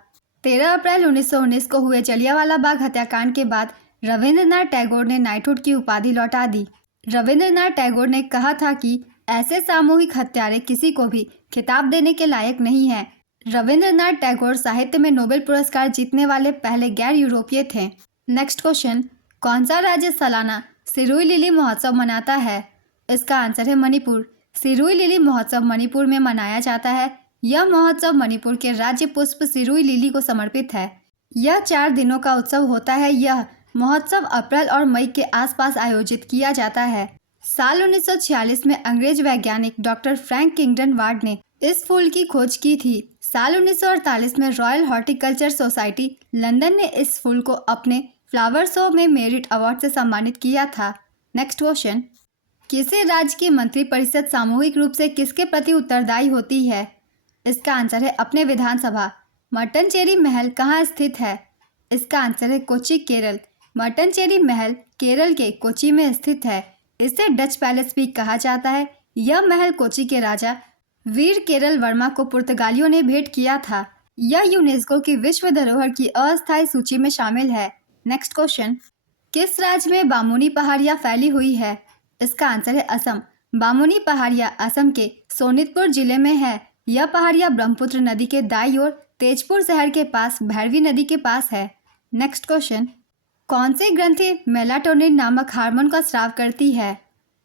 13 अप्रैल 1919 को हुए जलियांवाला बाग हत्याकांड के बाद रविंद्रनाथ टैगोर ने नाइटहुड की उपाधि लौटा दी। रविंद्रनाथ टैगोर ने कहा था कि ऐसे सामूहिक हत्यारे किसी को भी खिताब देने के लायक नहीं है। रविंद्रनाथ टैगोर साहित्य में नोबेल पुरस्कार जीतने वाले पहले गैर यूरोपीय थे। नेक्स्ट क्वेश्चन, कौन सा राज्य सालाना सिरुई लिली महोत्सव मनाता है? इसका आंसर है मणिपुर। सिरुई लिली महोत्सव मणिपुर में मनाया जाता है। यह महोत्सव मणिपुर के राज्य पुष्प सिरुई लिली को समर्पित है। यह 4 दिनों का उत्सव होता है। यह महोत्सव अप्रैल और मई के आसपास आयोजित किया जाता है। साल 1946 में अंग्रेज वैज्ञानिक डॉक्टर फ्रैंक किंगडन वार्ड ने इस फूल की खोज की थी। साल 1948 में रॉयल हॉर्टिकल्चर सोसाइटी लंदन ने इस फूल को अपने फ्लावर शो में मेरिट अवार्ड से सम्मानित किया था। नेक्स्ट क्वेश्चन, किसी राज्य की मंत्रिपरिषद सामूहिक रूप से किसके प्रति उत्तरदायी होती है? इसका आंसर है अपने विधानसभा। मट्टनचेरी महल कहाँ स्थित है? इसका आंसर है कोच्चि, केरल। मट्टनचेरी महल केरल के कोच्चि में स्थित है। इसे डच पैलेस भी कहा जाता है। यह महल कोच्चि के राजा वीर केरल वर्मा को पुर्तगालियों ने भेंट किया था। यह यूनेस्को की विश्व धरोहर की अस्थायी सूची में शामिल है। नेक्स्ट क्वेश्चन, किस राज्य में बामुनी पहाड़ियाँ फैली हुई है? इसका आंसर है असम। बामुनी पहाड़ियाँ असम के सोनितपुर जिले में है। यह पहाड़ियाँ ब्रह्मपुत्र नदी के दाईं ओर तेजपुर शहर के पास भैरवी नदी के पास है। नेक्स्ट क्वेश्चन, कौन सी ग्रंथि मेलाटोनिन नामक हार्मोन का स्राव करती है?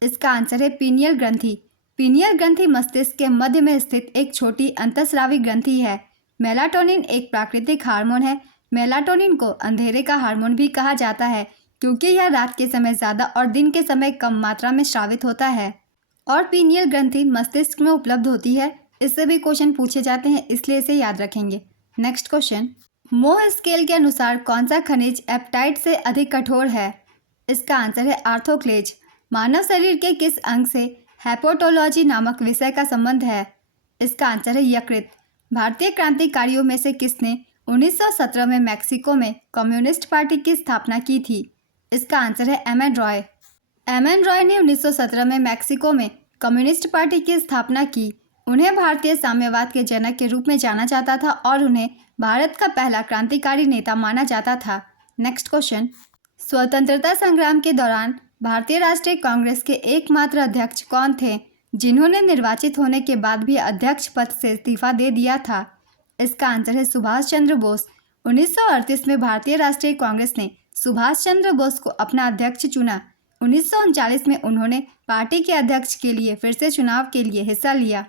इसका आंसर है पीनियल ग्रंथि। पीनियल ग्रंथि मस्तिष्क के मध्य में स्थित एक छोटी अंतःस्रावी ग्रंथि है। मेलाटोनिन एक प्राकृतिक हार्मोन है। मेलाटोनिन को अंधेरे का हार्मोन भी कहा जाता है क्योंकि यह रात के समय ज़्यादा और दिन के समय कम मात्रा में स्रावित होता है और पीनियल ग्रंथि मस्तिष्क में उपलब्ध होती है। इससे भी क्वेश्चन पूछे जाते हैं, इसलिए इसे याद रखेंगे। नेक्स्ट क्वेश्चन, मोह स्केल के अनुसार कौन सा खनिज एप्टाइट से अधिक कठोर है? इसका आंसर है आर्थोक्लेज। मानव शरीर के किस अंग से हेपेटोलॉजी नामक विषय का संबंध है? इसका आंसर है यकृत। भारतीय क्रांतिकारियों में से किसने 1917 में मैक्सिको में कम्युनिस्ट पार्टी की स्थापना की थी? इसका आंसर है M N Roy. M N Roy ने 1917 में मैक्सिको में कम्युनिस्ट पार्टी की स्थापना की। उन्हें भारतीय साम्यवाद के जनक के रूप में जाना जाता था और उन्हें भारत का पहला क्रांतिकारी नेता माना जाता था। नेक्स्ट क्वेश्चन, स्वतंत्रता संग्राम के दौरान भारतीय राष्ट्रीय कांग्रेस के एकमात्र अध्यक्ष कौन थे जिन्होंने निर्वाचित होने के बाद भी अध्यक्ष पद से इस्तीफा दे दिया था? इसका आंसर है सुभाष चंद्र बोस। 1938 में भारतीय राष्ट्रीय कांग्रेस ने सुभाष चंद्र बोस को अपना अध्यक्ष चुना। 1939 में उन्होंने पार्टी के अध्यक्ष के लिए फिर से चुनाव के लिए हिस्सा लिया।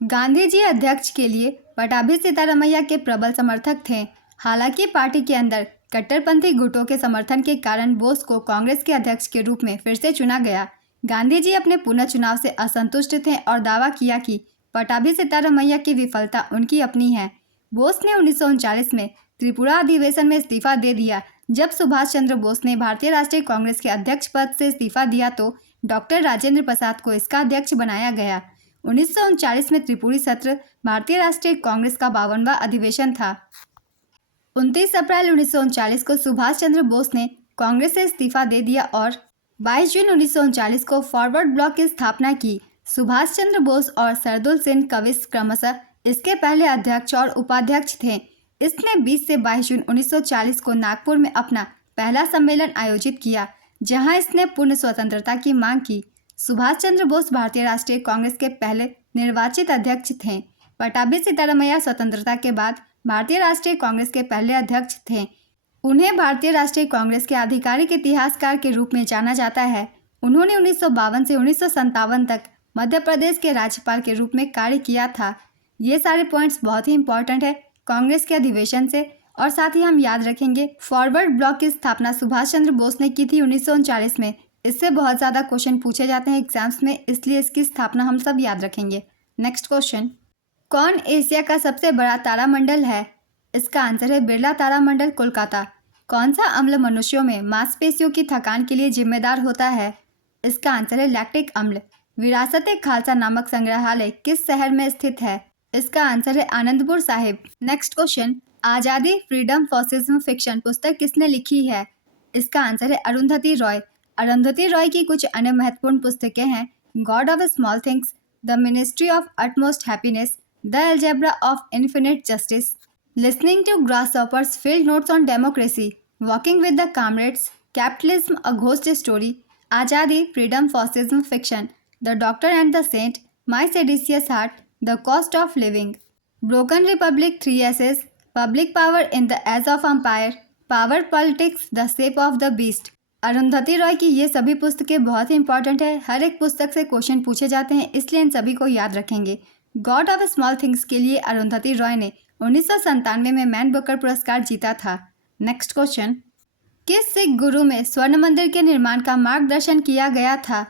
गांधी जी अध्यक्ष के लिए पटाभी सीतारमैया के प्रबल समर्थक थे। हालांकि पार्टी के अंदर कट्टरपंथी गुटों के समर्थन के कारण बोस को कांग्रेस के अध्यक्ष के रूप में फिर से चुना गया। गांधी जी अपने पुनः चुनाव से असंतुष्ट थे और दावा किया कि पटाभी सीतारमैया की विफलता उनकी अपनी है। बोस ने 1939 में त्रिपुरा अधिवेशन में इस्तीफा दे दिया। जब सुभाष चंद्र बोस ने भारतीय राष्ट्रीय कांग्रेस के अध्यक्ष पद से इस्तीफा दिया तो डॉक्टर राजेंद्र प्रसाद को इसका अध्यक्ष बनाया गया। 1939 में त्रिपुरी सत्र भारतीय राष्ट्रीय कांग्रेस का 52वां अधिवेशन था। 29 अप्रैल 1939 को सुभाष चंद्र बोस ने कांग्रेस से इस्तीफा दे दिया और 22 जून 1939 को फॉरवर्ड ब्लॉक की स्थापना की। सुभाष चंद्र बोस और सरदुल सिंह कविस क्रमशः इसके पहले अध्यक्ष और उपाध्यक्ष थे। इसने 20 से 22 जून 1940 को नागपुर में अपना पहला सम्मेलन आयोजित किया, जहां इसने पूर्ण स्वतंत्रता की मांग की। सुभाष चंद्र बोस भारतीय राष्ट्रीय कांग्रेस के पहले निर्वाचित अध्यक्ष थे। पटाभी सीतारमैया स्वतंत्रता के बाद भारतीय राष्ट्रीय कांग्रेस के पहले अध्यक्ष थे। उन्हें भारतीय राष्ट्रीय कांग्रेस के आधिकारिक इतिहासकार के रूप में जाना जाता है। उन्होंने 1952 से 1957 तक मध्य प्रदेश के राज्यपाल के रूप में कार्य किया था। ये सारे पॉइंट्स बहुत ही इंपॉर्टेंट है कांग्रेस के अधिवेशन से, और साथ ही हम याद रखेंगे फॉरवर्ड ब्लॉक की स्थापना सुभाष चंद्र बोस ने की थी 1939 में। इससे बहुत ज़्यादा क्वेश्चन पूछे जाते हैं एग्जाम्स में, इसलिए इसकी स्थापना हम सब याद रखेंगे। नेक्स्ट क्वेश्चन, कौन एशिया का सबसे बड़ा तारामंडल है? इसका आंसर है बिरला तारामंडल, कोलकाता। कौन सा अम्ल मनुष्यों में मांसपेशियों की थकान के लिए जिम्मेदार होता है? इसका आंसर है लैक्टिक अम्ल। विरासत-ए-खालसा नामक संग्रहालय किस शहर में स्थित है? इसका आंसर है आनंदपुर साहिब। नेक्स्ट क्वेश्चन, आज़ादी फ्रीडम फॉसिज्म फिक्शन पुस्तक किसने लिखी है? इसका आंसर है अरुंधति रॉय। अरुंधति रॉय की कुछ अन्य महत्वपूर्ण पुस्तकें हैं God of small things, the ministry of utmost happiness, the algebra of infinite justice, listening to grasshoppers field notes on democracy, walking with the comrades, capitalism a ghost story, Azadi freedom fascism fiction, the doctor and the saint, my seditious heart, the cost of living, broken republic, 3 essays, public power in the age of empire, power politics, the shape of the beast. Arundhati Roy की ये सभी पुस्तकें बहुत ही important है। हर एक पुस्तक से question पूछे जाते हैं, इसलिए इन सभी को याद रखेंगे। गॉड ऑफ स्मॉल थिंग्स के लिए अरुंधति रॉय ने 1997 में मैन बुकर पुरस्कार जीता था। नेक्स्ट क्वेश्चन, किस सिख गुरु में स्वर्ण मंदिर के निर्माण का मार्गदर्शन किया गया था?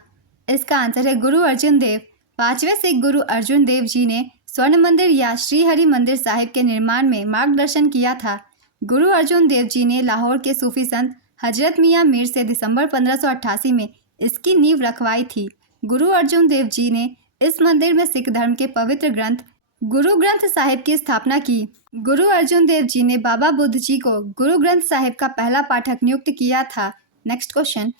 इसका आंसर है गुरु अर्जुन देव। 5वें सिख गुरु अर्जुन देव जी ने स्वर्ण मंदिर या श्री हरि मंदिर साहिब के निर्माण में मार्गदर्शन किया था। गुरु अर्जुन देव जी ने लाहौर के सूफी संत हजरत मियाँ मीर से दिसंबर 1588 में इसकी नींव रखवाई थी। गुरु अर्जुन देव जी ने इस मंदिर में सिख धर्म के पवित्र ग्रंथ गुरु ग्रंथ साहिब की स्थापना की। गुरु अर्जुन देव जी ने बाबा बुद्ध जी को गुरु ग्रंथ साहिब का पहला पाठक नियुक्त किया था। नेक्स्ट क्वेश्चन,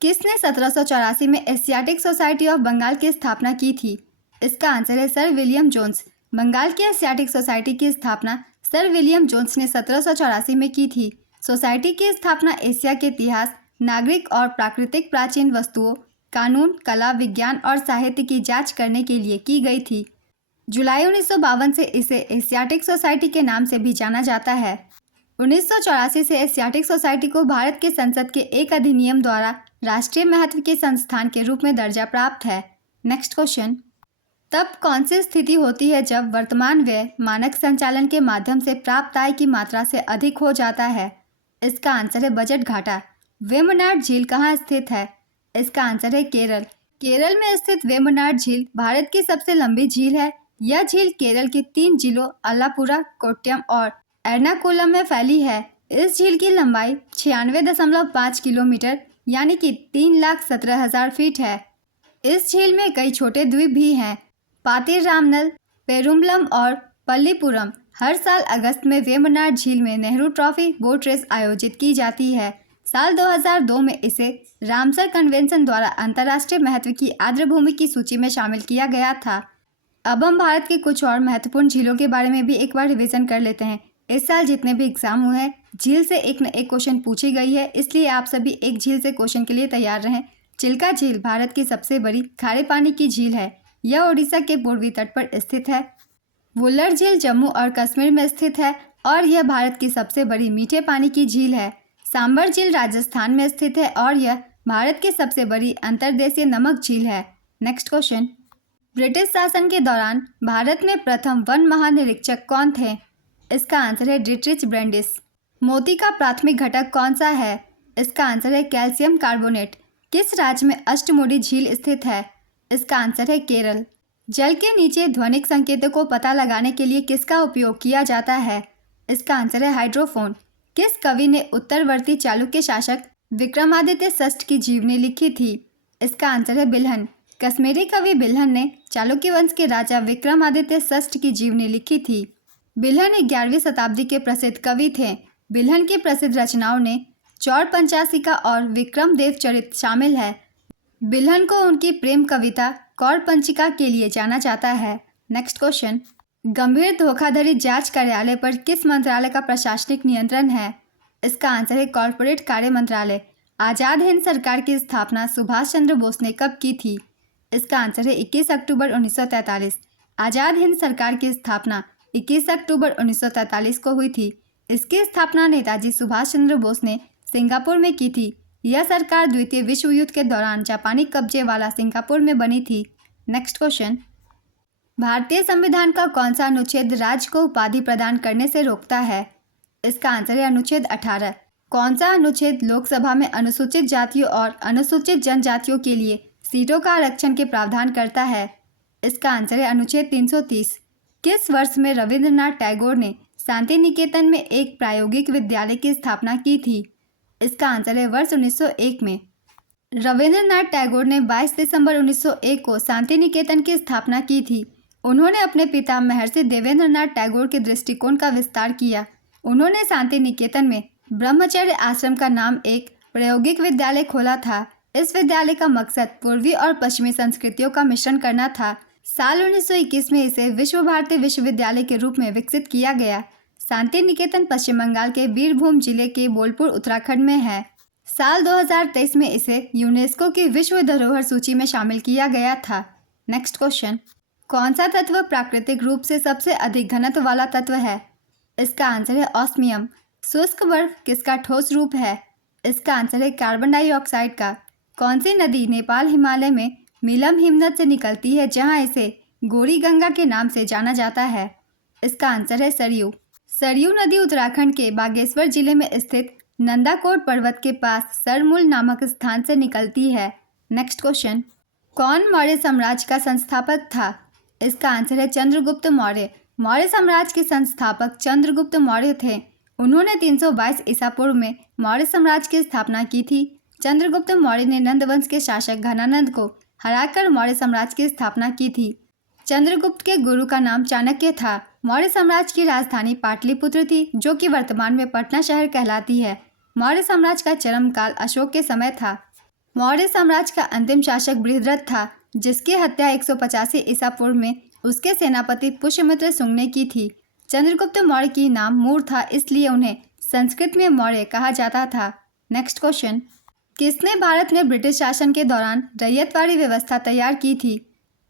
किसने 1784 में एशियाटिक सोसाइटी ऑफ बंगाल की स्थापना की थी? इसका आंसर है सर विलियम जोन्स। बंगाल की एशियाटिक सोसाइटी की स्थापना सर विलियम जोन्स ने 1784 में की थी। सोसाइटी की स्थापना एशिया के इतिहास, नागरिक और प्राकृतिक प्राचीन वस्तुओं, कानून, कला, विज्ञान और साहित्य की जांच करने के लिए की गई थी। जुलाई 1952 से इसे एशियाटिक सोसाइटी के नाम से भी जाना जाता है। 1984 से एशियाटिक सोसाइटी को भारत के संसद के एक अधिनियम द्वारा राष्ट्रीय महत्व के संस्थान के रूप में दर्जा प्राप्त है। नेक्स्ट क्वेश्चन, तब कौन सी स्थिति होती है जब वर्तमान व्यय मानक संचालन के माध्यम से प्राप्त आय की मात्रा से अधिक हो जाता है? इसका आंसर है बजट घाटा। वेम्बनाड झील कहाँ स्थित है? इसका आंसर है केरल। केरल में स्थित वेम्बनाड झील भारत की सबसे लंबी झील है। यह झील केरल के 3 जिलों अलापुरा, कोट्टयम और एर्नाकुलम में फैली है। इस झील की लंबाई 96.5 किलोमीटर यानी कि 3,17,000 फीट है। इस झील में कई छोटे द्वीप भी हैं, पातिरामनल, पेरुम्बलम और पल्लीपुरम। हर साल अगस्त में वेम्बनाड झील में नेहरू ट्रॉफी बोट रेस आयोजित की जाती है। साल 2002 में इसे रामसर कन्वेंशन द्वारा अंतर्राष्ट्रीय महत्व की आर्द्रभूमि की सूची में शामिल किया गया था। अब हम भारत के कुछ और महत्वपूर्ण झीलों के बारे में भी एक बार रिवीजन कर लेते हैं। इस साल जितने भी एग्जाम हुए हैं, झील से एक न एक क्वेश्चन पूछी गई है, इसलिए आप सभी एक झील से क्वेश्चन के लिए तैयार रहें। चिल्का झील भारत की सबसे बड़ी खारे पानी की झील है। यह ओडिशा के पूर्वी तट पर स्थित है। वुल्लर झील जम्मू और कश्मीर में स्थित है और यह भारत की सबसे बड़ी मीठे पानी की झील है। सांबर झील राजस्थान में स्थित है और यह भारत की सबसे बड़ी अंतर्देशीय नमक झील है। नेक्स्ट क्वेश्चन, ब्रिटिश शासन के दौरान भारत में प्रथम वन महानिरीक्षक कौन थे? इसका आंसर है डिट्रिच ब्रेंडिस। मोती का प्राथमिक घटक कौन सा है? इसका आंसर है कैल्शियम कार्बोनेट। किस राज्य में अष्टमुडी झील स्थित है? इसका आंसर है केरल। जल के नीचे ध्वनिक संकेतों को पता लगाने के लिए किसका उपयोग किया जाता है? इसका आंसर है हाइड्रोफोन। किस कवि ने उत्तरवर्ती चालुक्य शासक विक्रमादित्य षष्ठ की जीवनी लिखी थी? इसका आंसर है बिल्हन। कश्मीरी कवि बिल्हन ने चालुक्य वंश के राजा विक्रमादित्य षष्ठ की जीवनी लिखी थी। बिल्हन 11वीं शताब्दी के प्रसिद्ध कवि थे। बिल्हन की प्रसिद्ध रचनाओं में चौर पंचाशिका और विक्रम देव चरित शामिल है। बिल्हन को उनकी प्रेम कविता कौर पंचिका के लिए जाना जाता है। नेक्स्ट क्वेश्चन, गंभीर धोखाधड़ी जांच कार्यालय पर किस मंत्रालय का प्रशासनिक नियंत्रण है? इसका आंसर है कॉर्पोरेट कार्य मंत्रालय। आज़ाद हिंद सरकार की स्थापना सुभाष चंद्र बोस ने कब की थी? इसका आंसर है 21 अक्टूबर 1943। आज़ाद हिंद सरकार की स्थापना 21 अक्टूबर 1943 को हुई थी। इसकी स्थापना नेताजी सुभाष चंद्र बोस ने सिंगापुर में की थी। यह सरकार द्वितीय विश्व युद्ध के दौरान जापानी कब्जे वाला सिंगापुर में बनी थी। नेक्स्ट क्वेश्चन, भारतीय संविधान का कौन सा अनुच्छेद राज्य को उपाधि प्रदान करने से रोकता है? इसका आंसर है अनुच्छेद 18। कौन सा अनुच्छेद लोकसभा में अनुसूचित जातियों और अनुसूचित जनजातियों के लिए सीटों का आरक्षण के प्रावधान करता है? इसका आंसर है अनुच्छेद 330। किस वर्ष में रविंद्रनाथ टैगोर ने शांति निकेतन में एक प्रायोगिक विद्यालय की स्थापना की थी? इसका आंसर है वर्ष 1901 में। रविंद्रनाथ टैगोर ने 22 दिसंबर 1901 को शांति निकेतन की स्थापना की थी। उन्होंने अपने पिता महर्षि देवेंद्रनाथ टैगोर के दृष्टिकोण का विस्तार किया। उन्होंने शांति निकेतन में ब्रह्मचर्य आश्रम का नाम एक प्रायोगिक विद्यालय खोला था। इस विद्यालय का मकसद पूर्वी और पश्चिमी संस्कृतियों का मिश्रण करना था। साल 1921 में इसे विश्व भारती विश्वविद्यालय के रूप में विकसित किया गया। शांति निकेतन पश्चिम बंगाल के बीरभूम जिले के बोलपुर उत्तराखंड में है। साल 2023 में इसे यूनेस्को की विश्व धरोहर सूची में शामिल किया गया था। नेक्स्ट क्वेश्चन, कौन सा तत्व प्राकृतिक रूप से सबसे अधिक घनत्व वाला तत्व है? इसका आंसर है ऑस्मियम। शुष्क बर्फ किसका ठोस रूप है? इसका आंसर है कार्बन डाइऑक्साइड का। कौन सी नदी नेपाल हिमालय में मीलम हिमनद से निकलती है जहां इसे गोरी गंगा के नाम से जाना जाता है? इसका आंसर है सरयू। सरयू नदी उत्तराखंड के बागेश्वर जिले में स्थित नंदाकोट पर्वत के पास सरमूल नामक स्थान से निकलती है। नेक्स्ट क्वेश्चन, कौन मौर्य साम्राज्य का संस्थापक था? इसका आंसर है चंद्रगुप्त मौर्य। मौर्य साम्राज्य के संस्थापक चंद्रगुप्त मौर्य थे। उन्होंने 322 ईसा पूर्व में मौर्य साम्राज्य की स्थापना की थी। चंद्रगुप्त मौर्य ने नंद वंश के शासक घनानंद को हराकर मौर्य साम्राज्य की स्थापना की थी। चंद्रगुप्त के गुरु का नाम चाणक्य था। मौर्य साम्राज्य की राजधानी पाटलिपुत्र थी, जो कि वर्तमान में पटना शहर कहलाती है। मौर्य साम्राज्य का चरम काल अशोक के समय था। मौर्य साम्राज्य का अंतिम शासक बृहद्रथ था, जिसकी हत्या 185 ईसा पूर्व में उसके सेनापति पुष्यमित्र शुंग ने की थी। चंद्रगुप्त मौर्य की नाम मूर था, इसलिए उन्हें संस्कृत में मौर्य कहा जाता था। नेक्स्ट क्वेश्चन, किसने भारत में ब्रिटिश शासन के दौरान रैयतवाड़ी व्यवस्था तैयार की थी?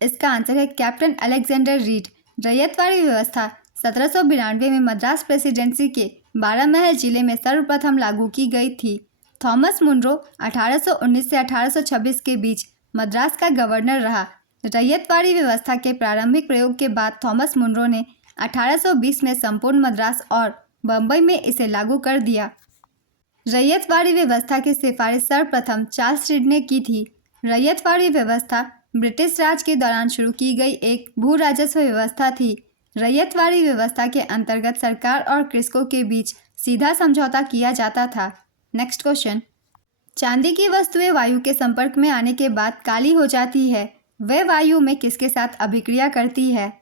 इसका आंसर है कैप्टन अलेक्जेंडर रीड। रैयतवाड़ी व्यवस्था 1792 में मद्रास प्रेसिडेंसी के 12 महल जिले में सर्वप्रथम लागू की गई थी। थॉमस मुनरो 1819 से 1826 के बीच मद्रास का गवर्नर रहा। रैयतवाड़ी व्यवस्था के प्रारंभिक प्रयोग के बाद थॉमस मुनरो ने 1820 में संपूर्ण मद्रास और बम्बई में इसे लागू कर दिया। रैयतवाड़ी व्यवस्था की सिफारिश सर्वप्रथम चार्ल्स रीड ने की थी। रैयतवाड़ी व्यवस्था ब्रिटिश राज के दौरान शुरू की गई एक भू राजस्व व्यवस्था थी। रैयतवाड़ी व्यवस्था के अंतर्गत सरकार और कृषकों के बीच सीधा समझौता किया जाता था। नेक्स्ट क्वेश्चन, चांदी की वस्तुएं वायु के संपर्क में आने के बाद काली हो जाती है, वह वायु में किसके साथ अभिक्रिया करती है?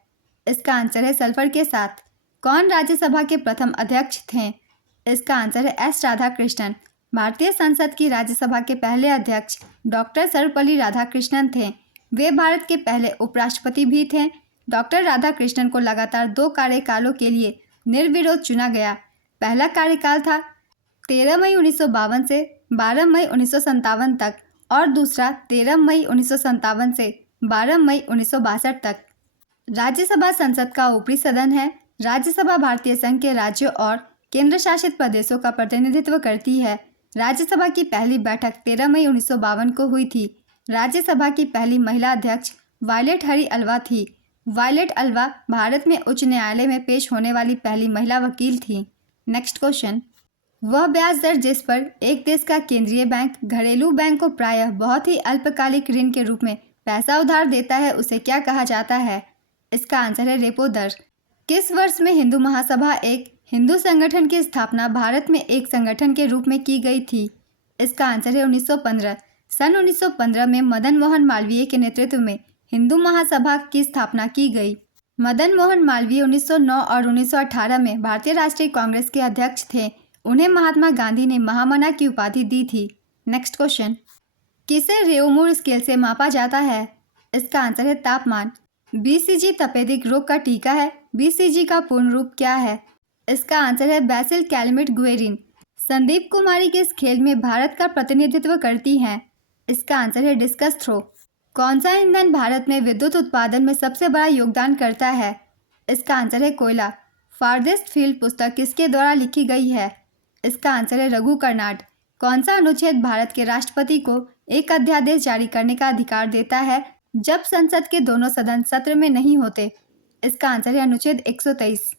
इसका आंसर है सल्फर के साथ। कौन राज्यसभा के प्रथम अध्यक्ष थे? इसका आंसर है एस राधाकृष्णन। भारतीय संसद की राज्यसभा के पहले अध्यक्ष डॉक्टर सर्वपल्ली राधाकृष्णन थे। वे भारत के पहले उपराष्ट्रपति भी थे। डॉक्टर राधाकृष्णन को लगातार 2 कार्यकालों के लिए निर्विरोध चुना गया। पहला कार्यकाल था 13 मई 1952 से 12 मई 1957 तक और दूसरा 13 मई 1957 से 12 मई 1962 तक। राज्यसभा संसद का ऊपरी सदन है। राज्यसभा भारतीय संघ के राज्यों और केंद्र शासित प्रदेशों का प्रतिनिधित्व करती है। राज्यसभा की पहली बैठक 13 मई 1952 को हुई थी। राज्यसभा की पहली महिला अध्यक्ष वायलेट हरी अल्वा थी। वायलेट अल्वा भारत में उच्च न्यायालय में पेश होने वाली पहली महिला वकील थी। नेक्स्ट क्वेश्चन, वह ब्याज दर जिस पर एक देश का केंद्रीय बैंक घरेलू बैंक को प्रायः बहुत ही अल्पकालिक ऋण के रूप में पैसा उधार देता है, उसे क्या कहा जाता है? इसका आंसर है रेपो दर। किस वर्ष में हिंदू महासभा एक हिंदू संगठन की स्थापना भारत में एक संगठन के रूप में की गई थी? इसका आंसर है 1915। सन 1915 में मदन मोहन मालवीय के नेतृत्व में हिंदू महासभा की स्थापना की गई। मदन मोहन मालवीय 1909 और 1918 में भारतीय राष्ट्रीय कांग्रेस के अध्यक्ष थे। उन्हें महात्मा गांधी ने महामना की उपाधि दी थी। नेक्स्ट क्वेश्चन, किसे रेओमूर स्केल से मापा जाता है? इसका आंसर है तापमान। बीसीजी तपेदिक रोग का टीका है। बीसीजी का पूर्ण रूप क्या है? इसका आंसर है बैसिल कैलमिट गुएरिन। संदीप कुमारी किस खेल में भारत का प्रतिनिधित्व करती हैं? इसका आंसर है डिस्कस थ्रो। कौन सा ईंधन भारत में विद्युत उत्पादन में सबसे बड़ा योगदान करता है? इसका आंसर है कोयला। फारदेस्ट फील्ड पुस्तक किसके द्वारा लिखी गई है? इसका आंसर है रघु कर्नाड। कौन सा अनुच्छेद भारत के राष्ट्रपति को एक अध्यादेश जारी करने का अधिकार देता है जब संसद के दोनों सदन सत्र में नहीं होते? इसका आंसर है अनुच्छेद 123।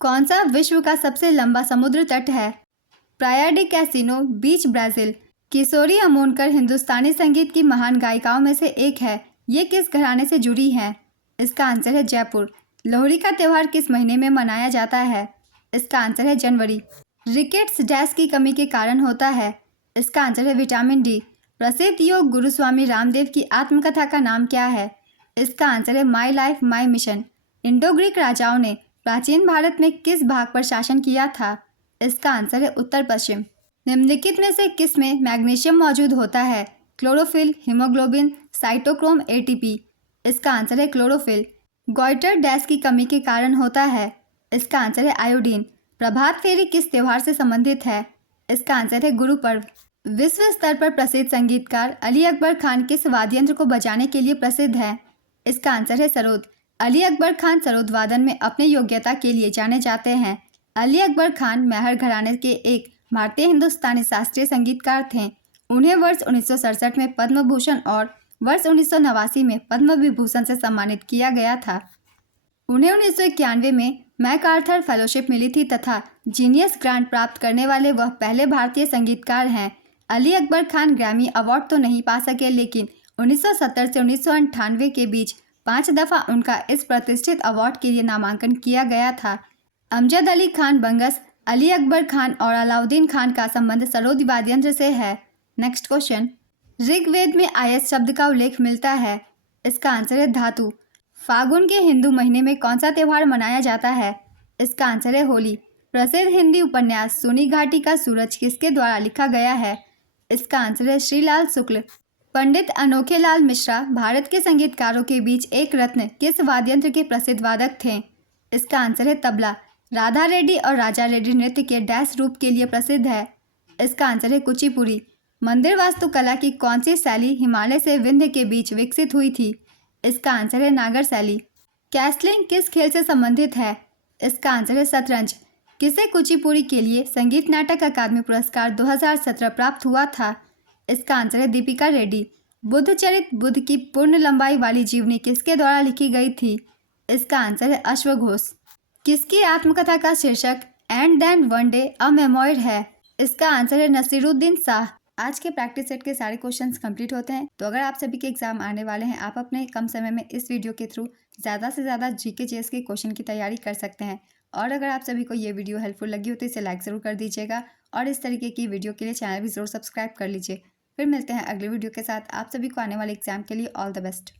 कौन सा विश्व का सबसे लंबा समुद्र तट है? प्राया डी कैसिनो बीच, ब्राजील। किशोरी अमोनकर हिंदुस्तानी संगीत की महान गायिकाओं में से एक है। ये किस घराने से जुड़ी हैं? इसका आंसर है जयपुर। लोहड़ी का त्यौहार किस महीने में मनाया जाता है? इसका आंसर है जनवरी। रिकेट्स डैश की कमी के कारण होता है? इसका आंसर है विटामिन डी। प्रसिद्ध योग गुरु स्वामी रामदेव की आत्मकथा का नाम क्या है? इसका आंसर है my life my mission. Indo Greek राजाओं ने प्राचीन भारत में किस भाग पर शासन किया था? इसका आंसर है उत्तर पश्चिम। निम्नलिखित में से किस में मैग्नीशियम मौजूद होता है? Chlorophyll, haemoglobin, cytochrome, ATP. इसका आंसर है क्लोरोफिल। गॉइटर डैश की कमी के कारण होता है? इसका आंसर है आयोडीन। प्रभात फेरी किस त्योहार से संबंधित है? इसका आंसर है गुरु पर्व। विश्व स्तर पर प्रसिद्ध संगीतकार अली अकबर खान किस वाद्य यंत्र को बजाने के लिए प्रसिद्ध है? इसका आंसर है सरोद। अली अकबर खान सरोद वादन में अपनी योग्यता के लिए जाने जाते हैं। अली अकबर खान मेहर घराने के एक भारतीय हिंदुस्तानी शास्त्रीय संगीतकार थे। उन्हें वर्ष 1967 में पद्म भूषण और वर्ष 1989 में पद्म विभूषण से सम्मानित किया गया था। उन्हें 1991 में मैकआर्थर फेलोशिप मिली थी तथा जीनियस ग्रांट प्राप्त करने वाले वह पहले भारतीय संगीतकार हैं। अली अकबर खान ग्रैमी अवार्ड तो नहीं पा सके, लेकिन 1970 से 1998 के बीच 5 दफ़ा उनका इस प्रतिष्ठित अवार्ड के लिए नामांकन किया गया था। अमजद अली खान बंगस, अली अकबर खान और अलाउद्दीन खान का संबंध सरोद वाद्ययंत्र से है। नेक्स्ट क्वेश्चन, ऋग्वेद में आयस शब्द का उल्लेख मिलता है। इसका आंसर है धातु। फागुन के हिंदू महीने में कौन सा त्यौहार मनाया जाता है? इसका आंसर है होली। प्रसिद्ध हिंदी उपन्यास सोनी घाटी का सूरज किसके द्वारा लिखा गया है? इसका आंसर है श्रीलाल शुक्ल। पंडित अनोखेलाल मिश्रा भारत के संगीतकारों के बीच एक रत्न किस वाद्ययंत्र के प्रसिद्ध वादक थे? इसका आंसर है तबला। राधा रेड्डी और राजा रेड्डी नृत्य के डैश रूप के लिए प्रसिद्ध है। इसका आंसर है कुचिपुड़ी। मंदिर वास्तुकला की कौन सी शैली हिमालय से विंध्य के बीच विकसित हुई थी? इसका आंसर है नागर शैली। कैसलिंग किस खेल से संबंधित है? इसका आंसर है शतरंज। किसे कुचिपुड़ी के लिए संगीत नाटक अकादमी पुरस्कार 2017 प्राप्त हुआ था? इसका आंसर है दीपिका रेड्डी। बुद्धचरित बुद्ध की पूर्ण लंबाई वाली जीवनी किसके द्वारा लिखी गई थी? इसका आंसर है अश्वघोष। किसकी आत्मकथा का शीर्षक एंड देन वन डे अ मेमोइर है? इसका आंसर है नसीरुद्दीन शाह। आज के प्रैक्टिस सेट के सारे क्वेश्चंस कंप्लीट होते हैं। तो अगर आप सभी के एग्जाम आने वाले हैं, आप अपने कम समय में इस वीडियो के थ्रू ज़्यादा से ज़्यादा जीके जीएस के क्वेश्चन की तैयारी कर सकते हैं। और अगर आप सभी को ये वीडियो हेल्पफुल लगी हो तो इसे लाइक ज़रूर कर दीजिएगा और इस तरीके की वीडियो के लिए चैनल भी ज़रूर सब्सक्राइब कर लीजिए। फिर मिलते हैं अगले वीडियो के साथ। आप सभी को आने वाले एग्जाम के लिए ऑल द बेस्ट।